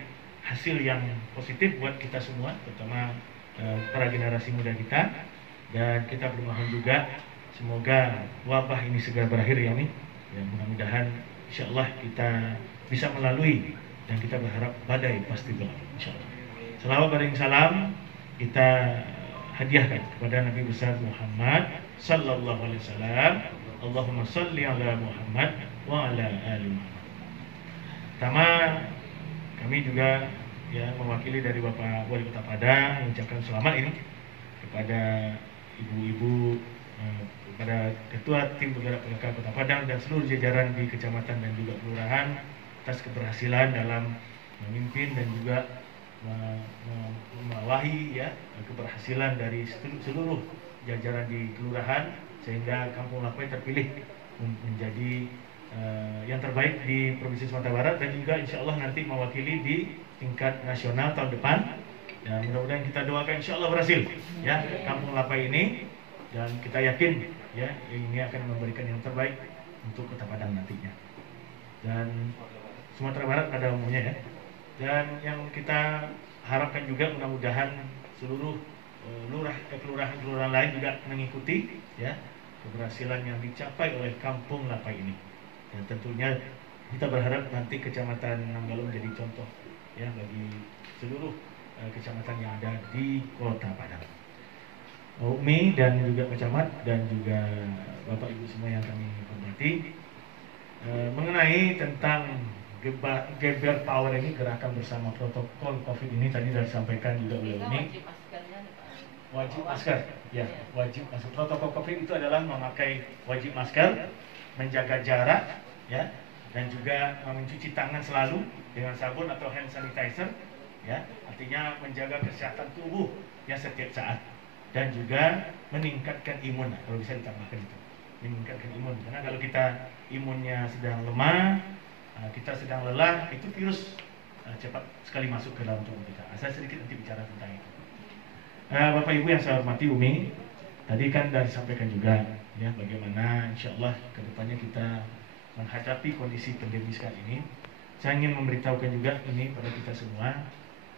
hasil yang positif buat kita semua, terutama para generasi muda kita. Dan kita bermohon juga semoga wabah ini segera berakhir ya nih. Ya, mudah-mudahan insyaallah kita bisa melalui, dan kita berharap badai pasti berlalu insyaallah. Selawat bering salam kita hadiahkan kepada Nabi besar Muhammad sallallahu alaihi wasallam. Allahumma shalli ala Muhammad wa ala ali Muhammad. Pertama, kami juga ya mewakili dari Bapak Wali Kota Padang mengucapkan selamat ini kepada ibu-ibu, kepada Ketua Tim Penggerak PKK Kota Padang dan seluruh jajaran di kecamatan dan juga kelurahan atas keberhasilan dalam memimpin dan juga membawahi ya keberhasilan dari seluruh jajaran di kelurahan, sehingga Kampung Lapai terpilih menjadi yang terbaik di Provinsi Sumatera Barat, dan juga insya Allah nanti mewakili di tingkat nasional tahun depan. Dan mudah-mudahan kita doakan insya Allah berhasil ya Kampung Lapai ini, dan kita yakin ya ini akan memberikan yang terbaik untuk Kota Padang nantinya dan Sumatera Barat pada umumnya ya. Dan yang kita harapkan juga mudah-mudahan seluruh kelurahan-kelurahan lain juga mengikuti ya keberhasilan yang dicapai oleh Kampung Lapai ini. Dan tentunya kita berharap nanti Kecamatan Nanggalo menjadi contoh ya bagi seluruh kecamatan yang ada di Kota Padang. Umi dan juga Pak Camat dan juga Bapak Ibu semua yang kami hormati, mengenai tentang Geber Power ini, gerakan bersama protokol COVID ini tadi sudah disampaikan juga oleh Umi. Wajib masker, ya wajib masker. Protokol COVID itu adalah memakai wajib masker, menjaga jarak, ya, dan juga mencuci tangan selalu dengan sabun atau hand sanitizer, ya, artinya menjaga kesehatan tubuh ya setiap saat, dan juga meningkatkan imun. Kalau bisa ditambahkan itu, meningkatkan imun, karena kalau kita imunnya sedang lemah, kita sedang lelah, itu virus cepat sekali masuk ke dalam tubuh kita. Saya sedikit nanti bicara tentang itu. Bapak Ibu yang saya hormati, Umi tadi kan sudah disampaikan juga ya bagaimana insyaallah kedepannya kita menghadapi kondisi pandemi sekarang ini. Saya ingin memberitahukan juga ini pada kita semua,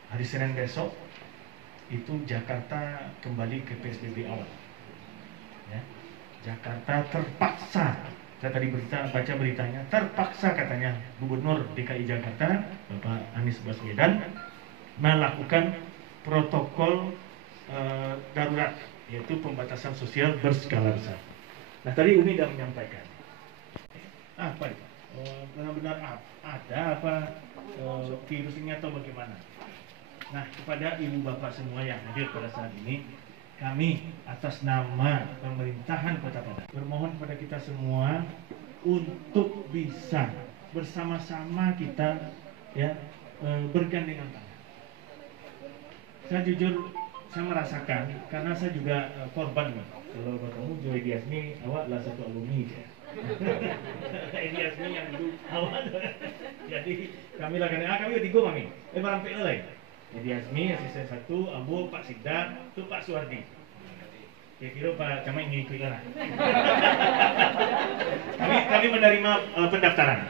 hari Senin besok itu Jakarta kembali ke PSBB awal ya. Jakarta terpaksa, saya tadi baca beritanya, terpaksa katanya Gubernur DKI Jakarta Bapak Anies Baswedan melakukan protokol darurat, yaitu pembatasan sosial berskala besar. Nah tadi Umi sudah menyampaikan apa itu? Benar-benar ada apa virus ini atau bagaimana? Nah kepada ibu bapak semua yang hadir pada saat ini, kami atas nama pemerintahan Kota Padang bermohon kepada kita semua untuk bisa bersama-sama kita ya bergandengan tangan. Saya jujur, saya merasakan karena saya juga korban nih. Kalau kamu Joy Diasmi, awak adalah satu alumni ya. Diasmi yang dulu awak. Jadi kami lah kami tiga kami. Barang PL lain. Diasmi asisten satu, Ambo Pak Sidang, tu Pak Suwardi. Ya kira Pak Camat ini ikut lah. Kami menerima pendaftaran.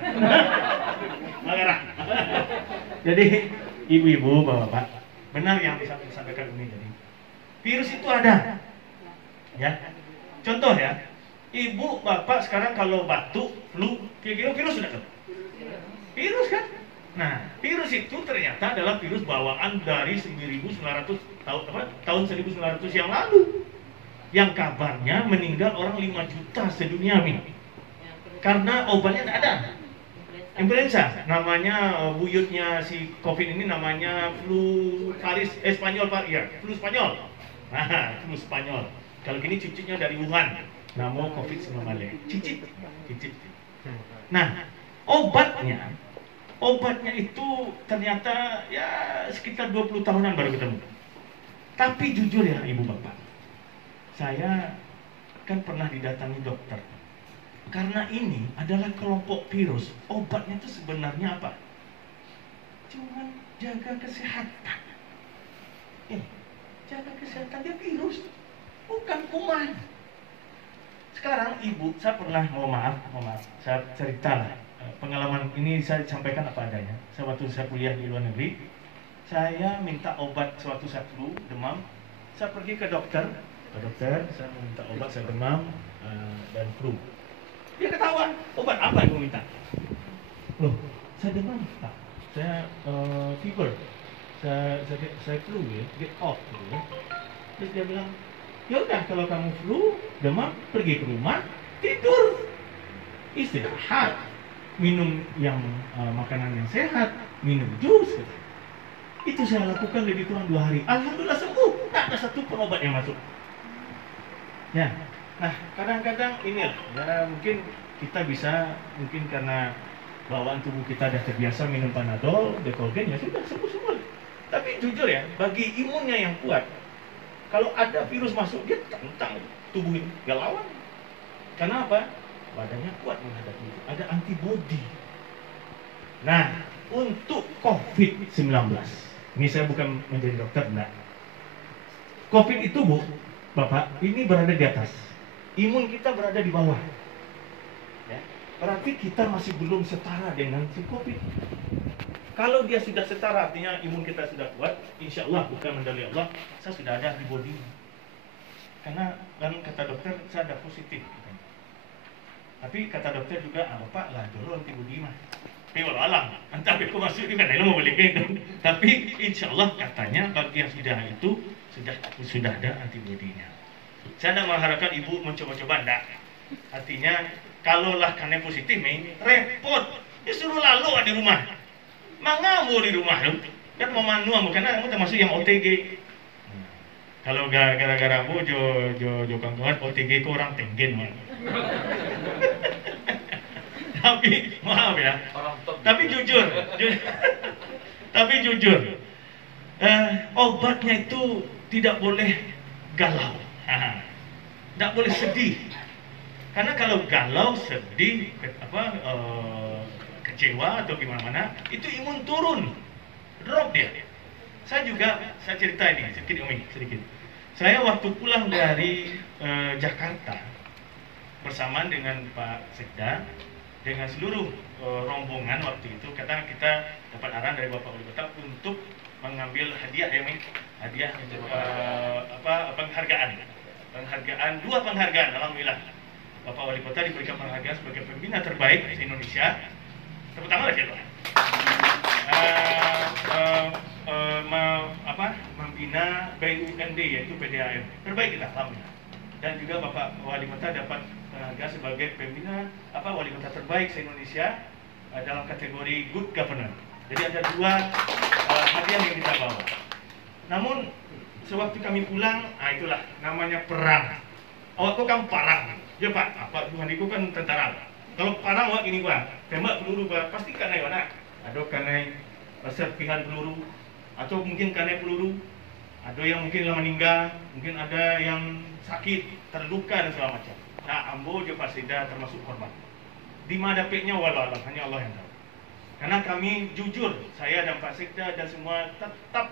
Mengarah. Jadi ibu-ibu, bapak-bapak, benar yang disampaikan ini tadi. Virus itu ada, ya. Contoh ya, ibu bapak sekarang kalau batuk, flu, kira-kira virus sudah kan? Virus kan? Nah, virus itu ternyata adalah virus bawaan dari 1900 tahun 1900 yang lalu, yang kabarnya meninggal orang 5 juta sedunia ini, karena obatnya tidak ada. Influenza, namanya buyutnya si COVID ini namanya flu Spanyol Pak, ya, flu Spanyol. Nah, flu Spanyol. Kalau gini cicitnya dari Wuhan, nama COVID-19. Cicit. Nah, obatnya itu ternyata ya sekitar 20 tahunan baru ketemu. Tapi jujur ya ibu bapak, saya kan pernah didatangi dokter. Karena ini adalah kelompok virus, obatnya itu sebenarnya apa? Cuma jaga kesehatan. Jaga kesehatan dia virus. bukan kuman. Sekarang ibu, saya pernah, mohon maaf, saya cerita lah. Pengalaman ini saya sampaikan apa adanya. Waktu saya kuliah di luar negeri, saya minta obat suatu saat flu, demam. Saya pergi ke dokter, saya minta obat, saya demam dan flu. Dia ketawa, obat apa yang mau minta? Loh, saya demam, Pak. Saya fever, saya flu ya, get off gitu ya. Terus dia bilang, ya udah kalau kamu flu, demam, pergi ke rumah, tidur, istirahat, minum yang makanan yang sehat, minum jus. Itu saya lakukan lebih kurang 2 hari. Alhamdulillah sembuh, tak ada satu pun obat yang masuk. Ya, nah kadang-kadang inilah, ya mungkin kita bisa, mungkin karena bawaan tubuh kita sudah terbiasa minum Panadol, Decolgen, ya sudah sembuh semua. Tapi jujur ya, bagi imunnya yang kuat, kalau ada virus masuk, dia tentang tubuh ini, gak lawan. Karena apa? Badannya kuat menghadapi itu, ada antibodi. Nah, untuk COVID-19, ini saya bukan menjadi dokter, enggak. COVID itu, Bu, Bapak, ini berada di atas. Imun kita berada di bawah. Ya. Berarti kita masih belum setara dengan si COVID. Kalau dia sudah setara, artinya imun kita sudah kuat, insya Allah, bukan mendali Allah, saya sudah ada antibodi. Karena kan kata dokter, saya ada positif. Tapi kata dokter juga, Bapak lah dulu antibodi mah. Tapi walau alam, entah aku masuk juga, nah, mau balik itu. Tapi insya Allah katanya bagi yang sudah itu sudah ada antibodinya. Saya tidak mengharapkan ibu mencoba-coba, enggak. Artinya, kalaulah karena positif, repot. Ya suruh lalu di rumah. Mangamu di rumah loh. Kan mau manual, karena kamu termasuk yang OTG. Kalau gara-gara bu jo kawan OTG ku orang Tenggen. Tapi maaf ya. Tapi jujur. Obatnya itu tidak boleh galau. Tidak boleh sedih. Karena kalau galau, sedih, kecewa atau gimana, itu imun turun, drop dia. Saya cerita ini sedikit. Saya waktu pulang dari Jakarta bersamaan dengan Pak Sekda, dengan seluruh rombongan waktu itu, kita dapat arahan dari Bapak Wali Kota untuk mengambil hadiah penghargaan, 2 penghargaan, alhamdulillah. Bapak Wali Kota diberikan penghargaan sebagai pembina terbaik di Indonesia. Tepuk tangan lagi, Pak. Membina BUMD, yaitu PDAM terbaik kita, alhamdulillah. Dan juga Bapak Wali Kota dapat penghargaan sebagai pembina Wali Kota terbaik se Indonesia dalam kategori Good Governance. Jadi ada 2 hadiah yang kita bawa. Namun sewaktu kami pulang, itulah namanya perang. Kok kamu parang? Ya Pak, apa Tuhanku kan tentara. Kalau parang wak ini Pak, tembak peluru Pak, pasti karena mana? Ada karena serpihan peluru, atau mungkin karena peluru, ada yang mungkin meninggal, mungkin ada yang sakit, terluka dan segala macam. Nah, ambo je Pak Sekda termasuk korban. Di mana dapatnya walau alam, hanya Allah yang tahu. Karena kami jujur, saya dan Pak Sekda dan semua tetap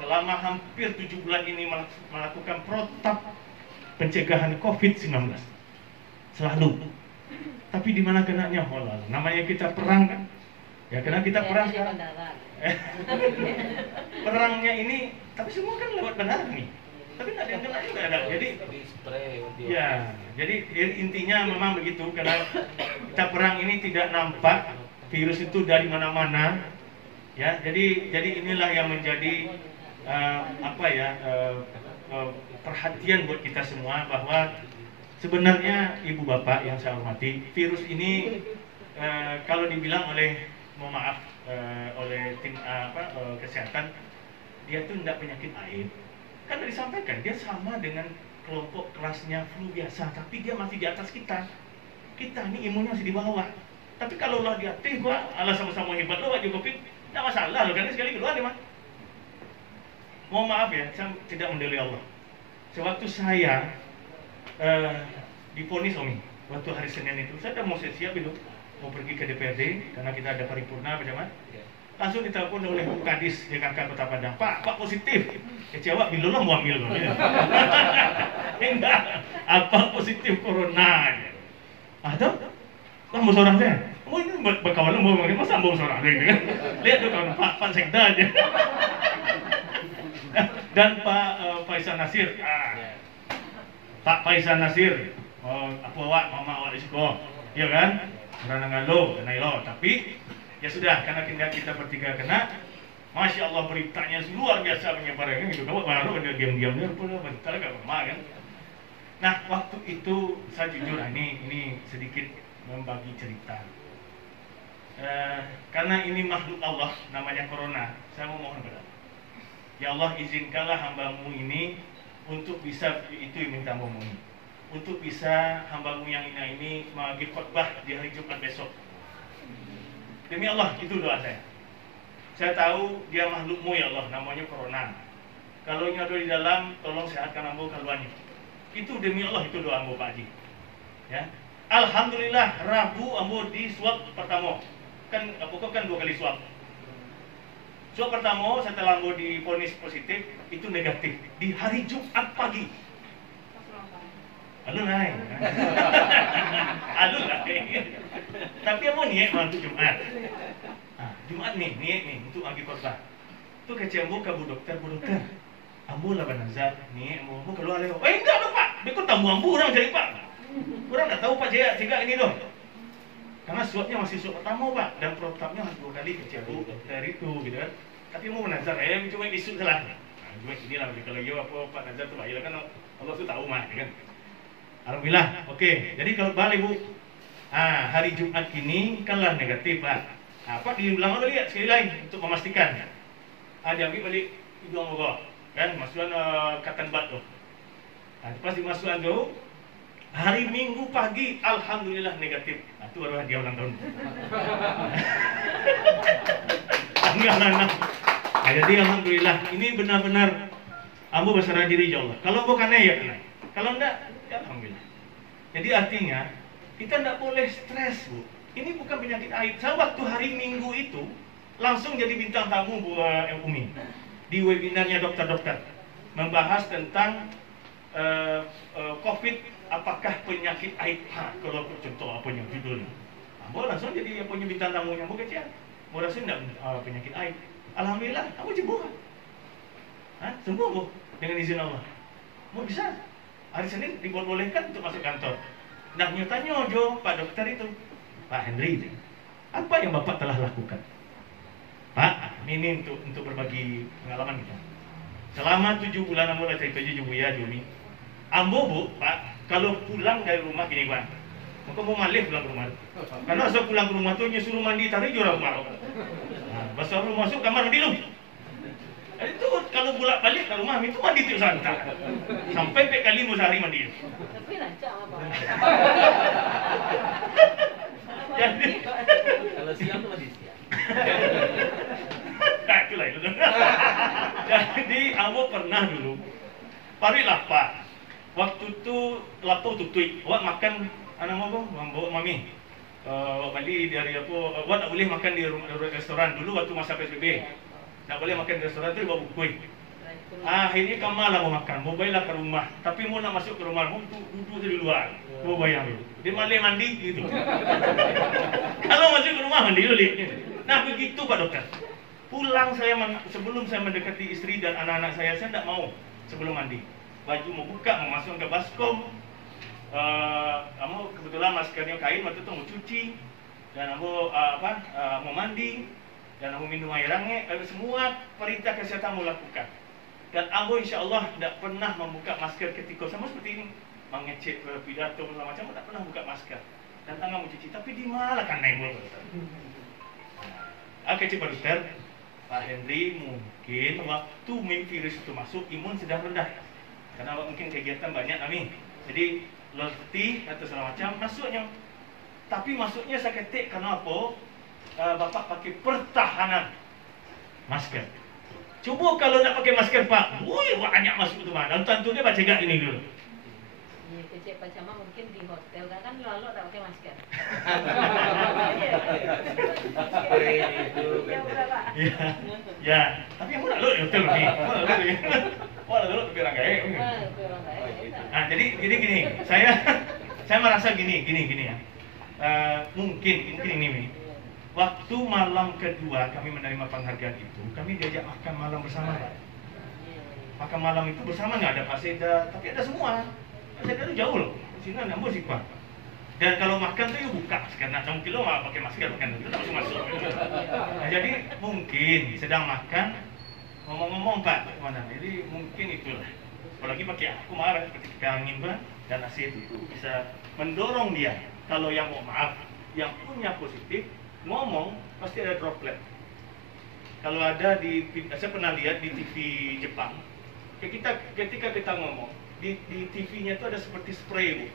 selama hampir 7 bulan ini melakukan protap pencegahan COVID-19. Selalu. Tapi di mana kenanya? Walau alam. Namanya kita perang kan? Ya karena kita perang sekarang. Perangnya ini, tapi semua kan lewat bandara nih. Tapi nggak ada yang kena juga ada. Jadi intinya memang begitu, karena kita perang ini tidak nampak virus itu dari mana-mana. Ya, jadi inilah yang menjadi perhatian buat kita semua, bahwa sebenarnya Ibu Bapak yang saya hormati, virus ini kalau dibilang oleh, mohon maaf, oleh tim kesehatan, dia tuh tidak penyakit air. Kan tadi disampaikan, dia sama dengan kelompok kelasnya flu biasa, tapi dia masih di atas kita. Kita ini imunnya masih di bawah. Tapi kalau lah di atas, ala sama-sama hebat lo wajib COVID, tidak masalah loh, karena sekali keluar dia mah. Mohon maaf ya, saya tidak mendeli Allah. Sewaktu saya diponis Omi, waktu hari Senin itu, saya sudah mau siap itu, mau pergi ke DPRD, karena kita ada paripurna bersama. Langsung ditelepon oleh Bu Kadis DKK Kota Padang, Pak positif. Kecewa, bila mau ambil loh. Enggak, apa positif corona? Atau kamu seorang saya, kamu ini berkawan mau masa mau seorang gitu kan? Lihat tuh kawan Pak Sekda aja. Dan Pak Faisal Nasir, Pak Faisal Nasir, apa awak, mama awak risiko, ya kan? Karena ngalo, nailo, tapi ya sudah, karena kita bertiga kena, Masya Allah beritanya luar biasa menyebarkan gitu. Kamu baru dia diam-diamnya, berita agak lemah kan? Nah, waktu itu saya jujur, ini sedikit membagi cerita. Karena ini makhluk Allah, namanya corona, saya mau mohon kepada Allah. Ya Allah, izinkanlah hambamu ini untuk bisa itu yang minta hambamu ini, untuk bisa hambamu yang ini bagi khutbah di hari Jumat besok. Demi Allah, itu doa saya. Saya tahu dia makhlukmu ya Allah, namanya corona. Kalau ini ada di dalam, tolong sehatkan ambo keluarnya. Itu demi Allah, itu doa ambo Pak Haji. Ya. Alhamdulillah, Rabu ambo di swab pertama. Kan pokok kan 2 kali swab. Swab pertama setelah ambo divonis positif itu negatif di hari Jumat pagi. Alun naik. Alun naik. Tapi ambo niat untuk Jumat. Jumat nih untuk agi korban. Tu kecil ambo ke bu dokter. Ambo lah banazar nih, ambo keluar lewat. Enggak dong Pak, dia kok tamu ambo orang jadi Pak. Orang tak tahu Pak jaga ini dong. Karena swabnya masih swab pertama Pak, dan protapnya harus 2 kali kecil bu dokter itu gitu kan. Tapi mau banazar, cuma isu salah. Cuma inilah kalau yo apa Pak Nazar tu lah, kan Allah tu tahu mah kan. Alhamdulillah, oke. Jadi kalau balik bu, hari Jumat ini kanlah negatif Pak. Pak diulang lagi lihat sekali lagi untuk memastikan. Diambil balik hidung Allah, kan masukkan katan bat tu. Pas dimasukkan tu, hari Minggu pagi alhamdulillah negatif. Itu baru hadiah ulang tahun. Enggak. Jadi alhamdulillah ini benar-benar ambo berserah diri ya Allah. Kalau bukan ya kena. Kalau enggak, ya alhamdulillah. Jadi artinya kita enggak boleh stres bu. Ini bukan penyakit aib. Saya waktu hari Minggu itu langsung jadi bintang tamu buat Umi di webinarnya dokter-dokter membahas tentang COVID, apakah penyakit aib? Kalau contoh apanya judulnya, ambo langsung jadi punya bintang tamunya. Ambo kecil, mau rasa enggak penyakit aib. Alhamdulillah, kamu sembuh. Sembuh bu dengan izin Allah. Mau bisa hari Senin dibolehkan untuk masuk kantor. Nah nyatanya Jo Pak dokter itu, Pak Henry itu, apa yang Bapak telah lakukan? Pak, ini untuk berbagi pengalaman kita. Selama 7 bulan ambo lah cerita ju ya Jumi. Ambo bu, Pak, kalau pulang dari rumah gini Pak, maka mau malih pulang ke rumah. Karena asal pulang ke rumah tuh nyuruh mandi tarik jurang rumah. Pas baru masuk kamar mandi lu. Itu kalau bolak balik ke rumah itu mandi tiap santai. Sampai 4 kali sehari mandi. Tapi lancar apa? Jadi Kalau siang tuh masih siang. nah, itulah itu. Jadi ambo pernah dulu pari lapar. Waktu itu lapar tutui. Awak makan anak mau bawa mami. Awak balik dari apa? Awak tak boleh makan di restoran dulu waktu masa PSBB. Tak boleh makan di restoran tu bawa buku. Akhirnya kamar lah mau makan, mau baiklah ke rumah. Tapi mau nak masuk ke rumah, mau duduk di luar. Mau bayang dulu. Dia malih mandi gitu. Kalau masuk ke rumah mandi dulu. Nah begitu Pak Dokter. Pulang saya sebelum saya mendekati istri dan anak-anak saya tidak mau sebelum mandi. Baju mau buka, mau masuk ke baskom. Kamu kebetulan maskernya kain, waktu itu mau cuci dan kamu mau mandi dan kamu minum air hangat. Semua perintah kesehatan mau lakukan. Dan ambo insya Allah tidak pernah membuka masker ketika sama seperti ini mengecek pidato segala macam, tidak pernah buka masker dan tangan mencuci. Tapi di mana kan nembol? Oke Pak Dokter, Pak Henry mungkin waktu virus itu masuk imun sedang rendah karena mungkin kegiatan banyak kami, jadi letih atau segala macam masuknya. Tapi masuknya saya ketik karena apa? Bapak pakai pertahanan masker. Coba kalau nak pakai masker Pak, wih banyak masuk tu mana. Dan tentunya baca gak ini dulu. Iya, kecil pacama mungkin di hotel kan lalu tak pakai masker. spray itu. Ya, ya. Tapi yang mana lu betul nih? Mana lu nih? Mana lu lebih ranggai? Nah, jadi gini, saya merasa gini ya. Mungkin ini nih. Waktu malam kedua kami menerima penghargaan itu, kami diajak makan malam bersama. Makan malam itu bersama nggak ada Pak Seda, tapi ada semua. Pak Seda itu jauh loh, sini ada sih Pak. Dan kalau makan tuh ya buka, karena 6 kilo malah pakai masker makan itu langsung masuk. Nah, jadi mungkin sedang makan, ngomong-ngomong Pak, mana? Jadi mungkin itulah. Apalagi pakai aku marah ketika angin Pak dan AC itu bisa mendorong dia. Kalau yang mau maaf, yang punya positif ngomong pasti ada droplet. Kalau ada saya pernah lihat di TV Jepang, ketika kita ngomong di TV-nya itu ada seperti spray Bu.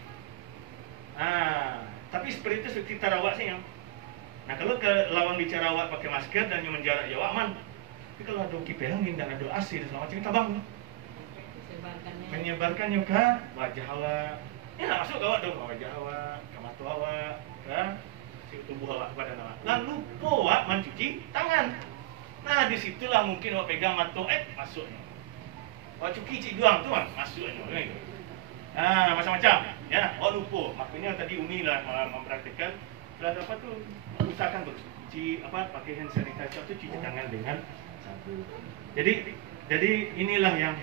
Tapi spray itu sekitar awak sih yang. Nah kalau ke lawan bicara awak pakai masker dan yang menjarak jauh aman. Tapi kalau ada kipas angin dan ada AC dan segala macam kita bangun. Menyebarkannya ke wajah awak. Ya nggak masuk ke awak dong, wajah awak, ke mata awak, ke tubuh awak, badan awak. Lalu awak mencuci tangan. Nah disitulah mungkin awak pegang mata, masuknya. Awak cuci cik doang tu masuknya. Macam-macam. Ya, lupa. Makanya tadi Umi lah mempraktikkan. Setelah dapat tu usahakan cuci pakai hand sanitizer tu cuci tangan dengan sabun. Jadi inilah yang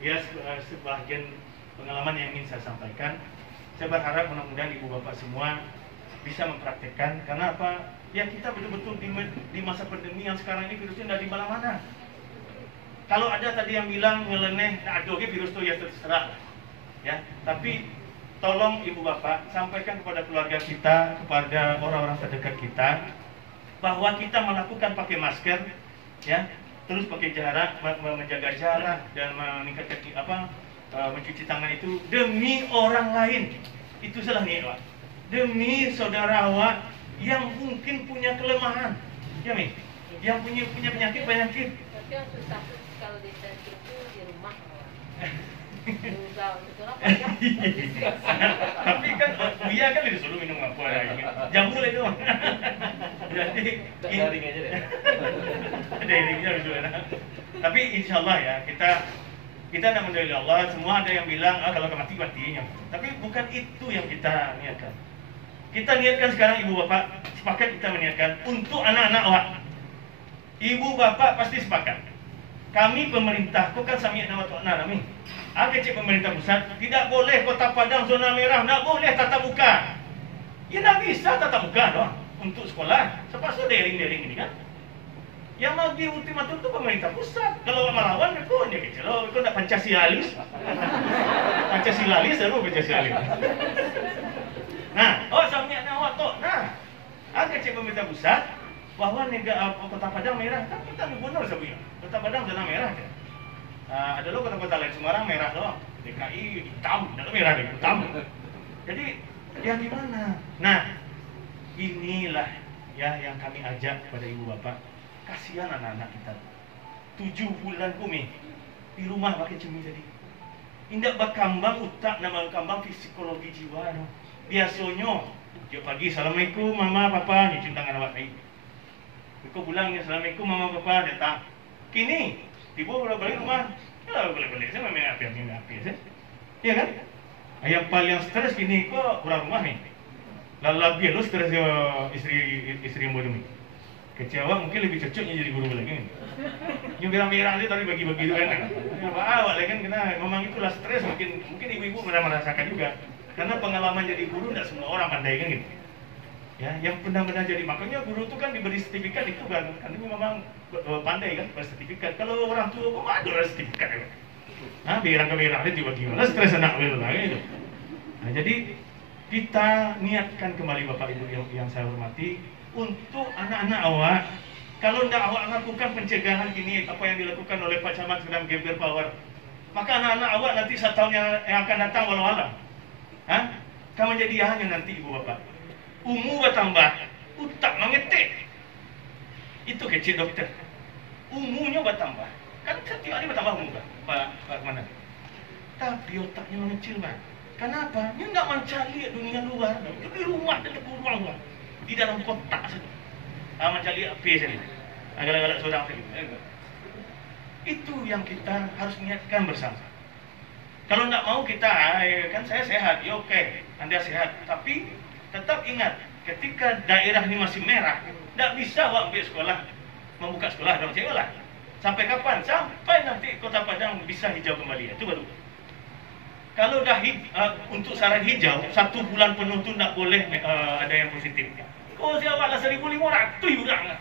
ya sebahagian pengalaman yang ingin saya sampaikan. Saya berharap mudah-mudahan ibu bapak semua bisa mempraktikkan. Karena apa? Ya kita betul-betul di masa pandemi yang sekarang ini virusnya tidak di mana-mana. Kalau ada tadi yang bilang nyeleneh, aduh virus itu ya terserah. Ya, tapi tolong ibu bapak sampaikan kepada keluarga kita, kepada orang-orang terdekat kita bahwa kita melakukan pakai masker, ya, terus pakai jarak, menjaga jarak dan meningkatkan mencuci tangan itu demi orang lain. Itu salah nih, Pak. Demi saudara awak yang mungkin punya kelemahan, ya Mi, yang punya penyakit. Tapi yang susah kalau di tes itu di rumah. Tapi kan dia kan disuruh minum apa lagi, jamu lah itu. Jadi daring aja deh. Daringnya gitu. Tapi insya Allah ya kita tidak mendalili Allah. Semua ada yang bilang kalau mati matinya. Tapi bukan itu yang kita niatkan. Kita niatkan sekarang ibu bapak sepakat kita meniatkan untuk anak-anak awak. Ibu bapak pasti sepakat. Kami pemerintah, kok kan sami nama Tok Nan kami. Kecil pemerintah pusat tidak boleh Kota Padang zona merah, tidak boleh tatap muka. Ya tidak bisa tatap muka dong untuk sekolah. Sepasal daring ini kan. Yang mau di ultimatum itu pemerintah pusat. Kalau melawan itu dia kecil, itu tidak Pancasialis. Pancasialis baru Pancasialis. Nah, sami nama Tok. Nah, kecil pemerintah pusat bahwa Kota Padang merah kan kita gubernur sebenarnya. Kota Padang zona merah kan. Ada loh kota-kota lain Semarang merah doang, DKI hitam, tidak merah deh, hitam. Jadi yang gimana? Nah, inilah ya yang kami ajak kepada ibu bapak. Kasihan anak-anak kita. 7 bulan kumi di rumah pakai cumi tadi. Indak berkembang utak, nama berkembang psikologi jiwa. No. Biasanya, dia pagi assalamualaikum mama papa, nyuci tangan awak baik. Kau pulang assalamualaikum mama papa datang. Kini ibu balik rumah, ya balik-balik saya memang api saya. Iya kan? Yang paling stres gini kok pulang rumah nih. Lalu lo stres istri yang bodoh nih. Kecewa mungkin lebih cocoknya jadi guru lagi nih. Yang merah sih tadi bagi-bagi itu kan. Apa awak lagi kan kena memang itulah stres mungkin ibu-ibu merasakan juga. Karena pengalaman jadi guru tidak semua orang pandai kan gitu. Ya, yang benar-benar jadi makanya guru itu kan diberi sertifikat itu kan, karena memang pandai kan bersertifikat. Kalau orang tua kok ada sertifikat kan? Berang ke merah dia tiba-tiba stres anak lagi itu. Nah jadi kita niatkan kembali bapak ibu yang saya hormati untuk anak-anak awak. Kalau tidak awak lakukan pencegahan ini apa yang dilakukan oleh Pak Camat sedang Geber Power, maka anak-anak awak nanti 1 tahun yang akan datang walau-walau, akan menjadi hanya nanti ibu bapak. Umur bertambah, utak mengetik. Itu kecil dokter. Umurnya bertambah. Kan setiap hari bertambah umur Pak mana? Tapi otaknya mengecil Pak. Kenapa? Dia tidak mencari dunia luar. Dia di rumah dan di ruang Di dalam kotak saja. mencari api sini. Agak-agak seorang sini. Itu yang kita harus niatkan bersama. Kalau tidak mau kita, kan saya sehat, ya oke, Anda sehat. Tapi tetap ingat, ketika daerah ini masih merah, tidak bisa ambil sekolah, membuka sekolah dong, lah. Sampai kapan? Sampai nanti Kota Padang bisa hijau kembali. Itu baru. Kalau dah untuk saran hijau, 1 bulan penuh tu tak boleh ada yang positif. Oh, siapa lah 1.500 orang lah.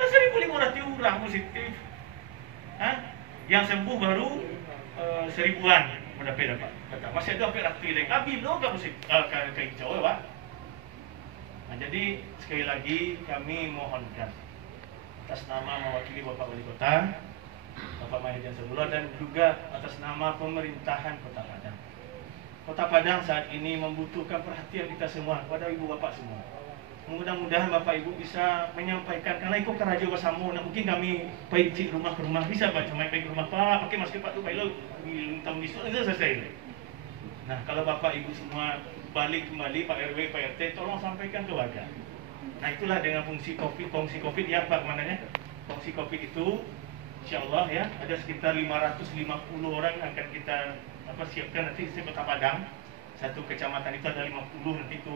1.500 orang positif. Yang sembuh baru 1000-an dapat. Masih ada hampir ratus lagi. Bila tak positif ke hijau ya, Pak. Jadi sekali lagi kami mohonkan atas nama mewakili Bapak Wali Kota, Bapak Mahyudin Sabullah, dan juga atas nama pemerintahan Kota Padang. Kota Padang saat ini membutuhkan perhatian kita semua, kepada ibu bapak semua. Mudah-mudahan Bapak Ibu bisa menyampaikan, karena ikut keraja bersama, nah mungkin kami pergi cik rumah ke rumah, bisa Pak, cuma pergi ke rumah Pak, pakai masker Pak tu, Pak Ilo, minta misal, itu selesai. Nah, kalau Bapak Ibu semua balik kembali, Pak RW, Pak RT, tolong sampaikan ke warga. Nah, itulah dengan fungsi COVID ya Pak, mananya? Fungsi COVID itu insya Allah ya, ada sekitar 550 orang yang akan kita siapkan nanti di Kota Padang. Satu kecamatan itu ada 50 nanti itu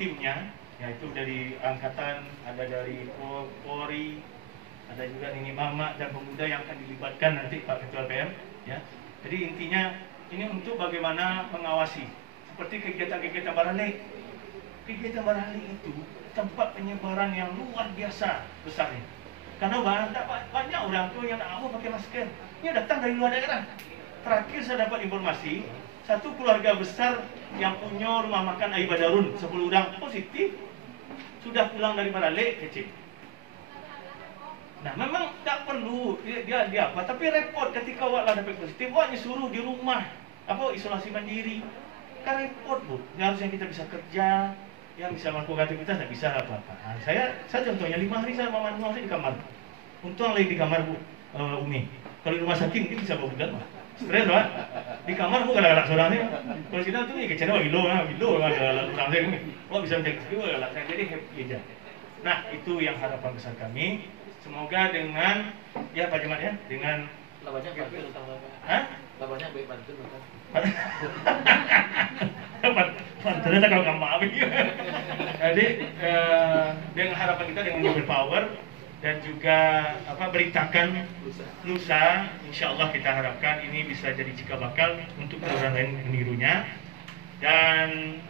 timnya, yaitu dari angkatan, ada dari Polri, ada juga Nini Mama dan pemuda yang akan dilibatkan nanti Pak Ketua PM ya. Jadi intinya ini untuk bagaimana mengawasi seperti kegiatan-kegiatan baralik. Kegiatan baralik itu tempat penyebaran yang luar biasa besarnya. Karena banyak orang tua yang tak mau pakai masker. Ini datang dari luar daerah. Terakhir saya dapat informasi, satu keluarga besar yang punya rumah makan Air Badarun, 10 orang positif, sudah pulang dari Baralik kecil. Nah, memang tak perlu dia apa, tapi repot ketika awak lah dapat positif, awak disuruh di rumah isolasi mandiri. Kan repot Bu. Harusnya kita bisa kerja, yang bisa melakukan aktivitas tidak bisa apa-apa. Nah, saya contohnya 5 hari saya mama saya di kamar. Untung lagi di kamar Bu Umi. Kalau di rumah sakit mungkin bisa bawa budak mah. Stres Pak. Di kamar Bu galak-galak seorangnya. Kalau sini tu ni kecil bilo galak orang saya ni. Oh bisa menjaga skill galak saya jadi happy aja. Nah, itu yang harapan besar kami. Semoga dengan ya Pak Jumat ya, dengan Lawannya bantu utama. Lawannya baik bantu utama. Bantunya tak kalau gampang apa. Jadi dengan harapan kita dengan mobil power dan juga beritakan lusa, insya Allah kita harapkan ini bisa jadi cikal bakal untuk kelurahan lain menirunya. Dan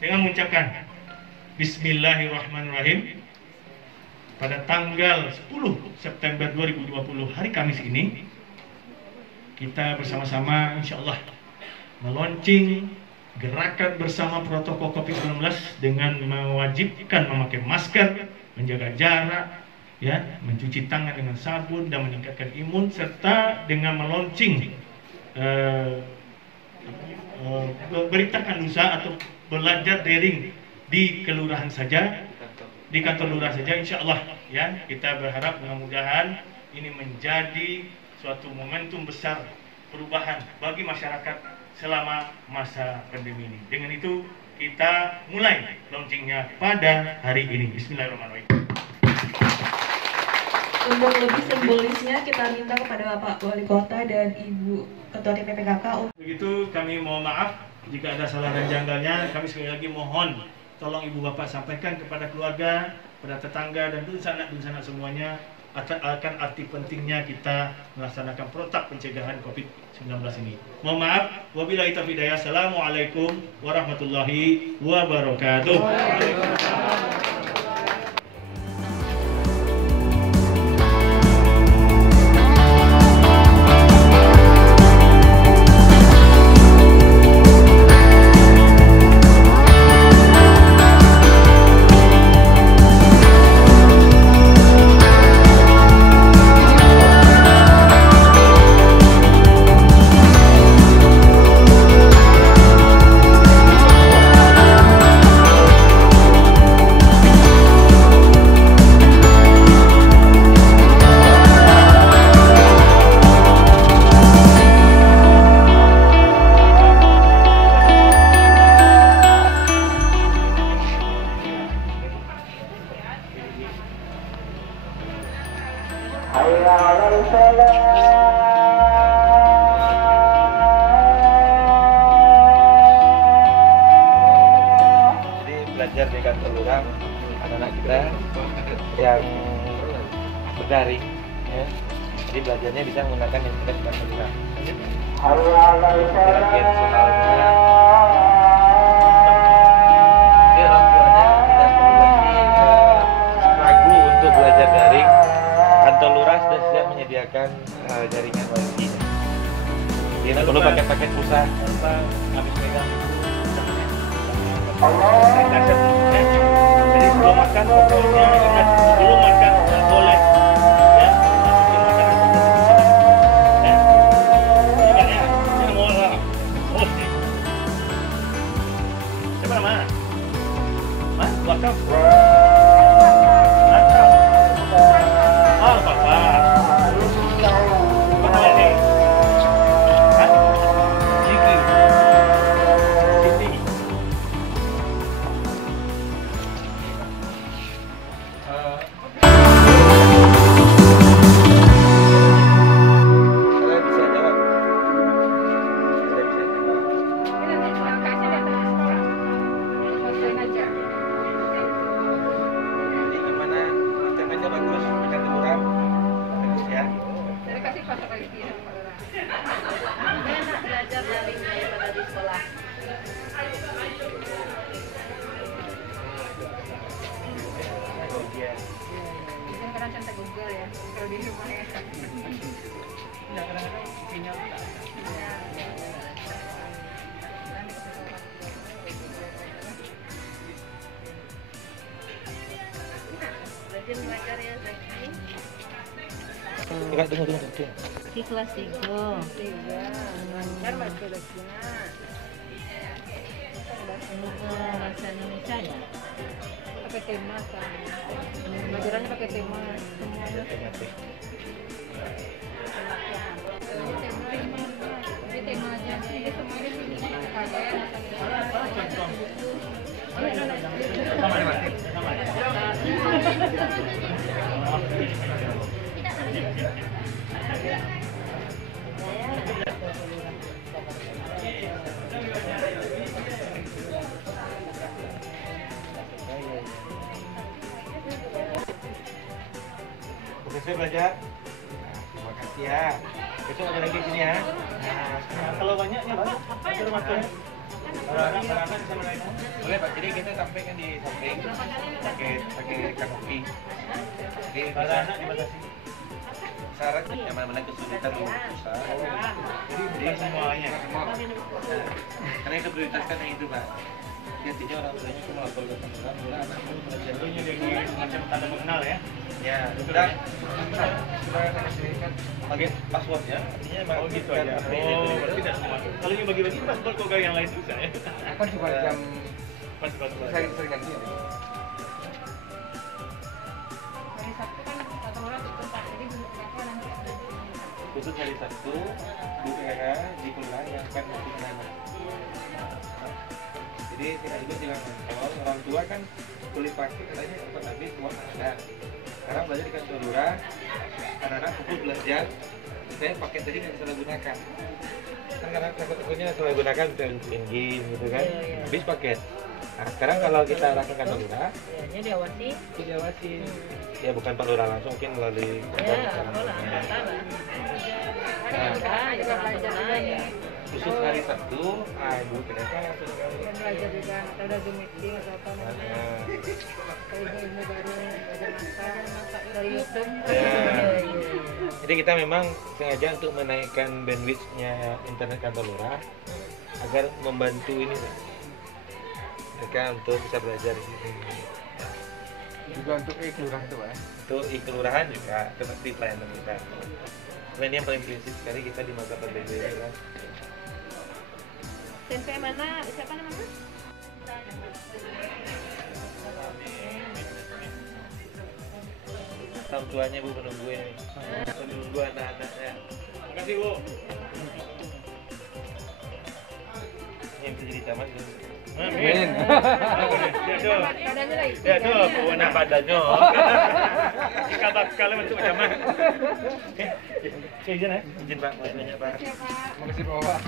dengan mengucapkan Bismillahirrahmanirrahim, pada tanggal 10 September 2020 hari Kamis ini kita bersama-sama insya Allah meluncing gerakan bersama protokol COVID-19 dengan mewajibkan memakai masker, menjaga jarak, ya, mencuci tangan dengan sabun dan meningkatkan imun, serta dengan meluncing beritakan lusa atau belajar daring di kelurahan saja, di kantor lurah saja, insya Allah ya. Kita berharap mudah-mudahan ini menjadi suatu momentum besar perubahan bagi masyarakat selama masa pandemi ini. Dengan itu kita mulai launchingnya pada hari ini. Bismillahirrahmanirrahim. Untuk lebih simbolisnya kita minta kepada Bapak Wali Kota dan Ibu Ketua TPPKK. Begitu kami mohon maaf jika ada salah dan janggalnya. Kami sekali lagi mohon tolong Ibu Bapak sampaikan kepada keluarga, pada tetangga dan dunsanak semuanya akan arti pentingnya kita melaksanakan protap pencegahan COVID-19 ini. Mohon maaf, wabillahi taufiq hidayah. Assalamualaikum warahmatullahi wabarakatuh. Jadi belajar di kantor lurah anak-anak kita yang berdaring, ya. Jadi belajarnya bisa menggunakan internet di kantor lurah. Latihan soalnya. Jadi orang tuanya tidak perlu lagi ragu untuk belajar daring. Kantor lurah sudah siap menyediakan jaringan wifi. Jadi tidak perlu pakai paket pulsa. Habis megang sanitizer, ya. Jadi sebelum makan pokoknya ingat, sebelum makan nggak boleh ya masukin makanan ke sini, ya. Ingat ya, jangan mau lah. Oh, siapa nama? Mas, wakaf. Mantap. Oh, papa. Apa namanya nih? Hah? Ziki. Siti. Kalian bisa jawab. Kalian bisa jawab. Jadi gimana? Internet bagus, kan kurang bagus ya. Enak belajar daring daripada di sekolah. Iya. Kadang cantik Google ya, kalau di rumah ya. Rajin belajar ya Zaki. Enggak tunggu. Di kelas 3. Lancar baca Cina. Ini bahasa Indonesia ya. Pakai tema kan. Pelajarannya pakai tema semuanya. Ini tema aja sih, semuanya sih Profesor belajar. Terima kasih ya. Besok ada lagi sini ya. Nah, kalau banyaknya Pak, ada rumah tuh. Barang-barang sama lain. Boleh Pak. Jadi kita sampaikan di samping pakai kanopi. Jadi Kalau anak dibatasi. syarat yang mana kesulitan susah. Jadi semuanya. Karena itu prioritaskan yang itu Pak. Artinya orang tuanya cuma lapor ke orang tua, anaknya belajar. Tentunya jadi macam tanda mengenal ya. Ya, sudah saya sediakan pakai passwordnya. Artinya memang Oh gitu kan aja. HP Oh, itu. berarti tidak semua. Kalau yang bagi-bagi paspor kok yang lain bisa ya. Aku cuma jam Paspor. sering ganti. hari Sabtu kan kata orang tutup Pak, jadi berapa nanti ada Khusus hari Sabtu, Bu PH di Kuliah yang akan melakukan anak. Jadi kita juga jangan kontrol, orang tua kan kulit praktik katanya cepat habis, uang ada. Sekarang belajar di kantor lurah, anak-anak fokus belajar, saya paket tadi nggak salah gunakan. Kan karena takutnya salah gunakan untuk main game gitu kan, habis paket. Nah, sekarang kalau kita lakukan kantor lurah, Ya, diawasi. itu diawasin. Ya bukan Pak Lurah langsung, mungkin melalui Ya, sekolah, salah. Nah, juga belajar juga nih. khusus hari Sabtu, Ibu kenapa langsung kami? Dan belajar juga, atau ada Zoom meeting atau apa namanya. Nah, Kayak ilmu baru, belajar masak dari YouTube. jadi kita memang sengaja untuk menaikkan bandwidth-nya internet kantor lurah agar membantu ini mereka untuk bisa belajar di sini. Juga untuk kelurahan tuh ya. Untuk kelurahan juga tetap di pelayanan kita. Karena ini yang paling prinsip sekali kita di masa PBB ini kan. Tempe mana? Siapa namanya? Orang tuanya Bu menunggu ini, menunggu anak-anaknya. Terima kasih Bu. Ini yang bisa jadi camat gitu. Amin. Jatuh. Badannya lah itu. Jatuh pewenang badannya. Jika bakal bentuk macam mana? Oke, izin ya. Izin Pak, banyak Pak. Siapa? Makasih Bapak.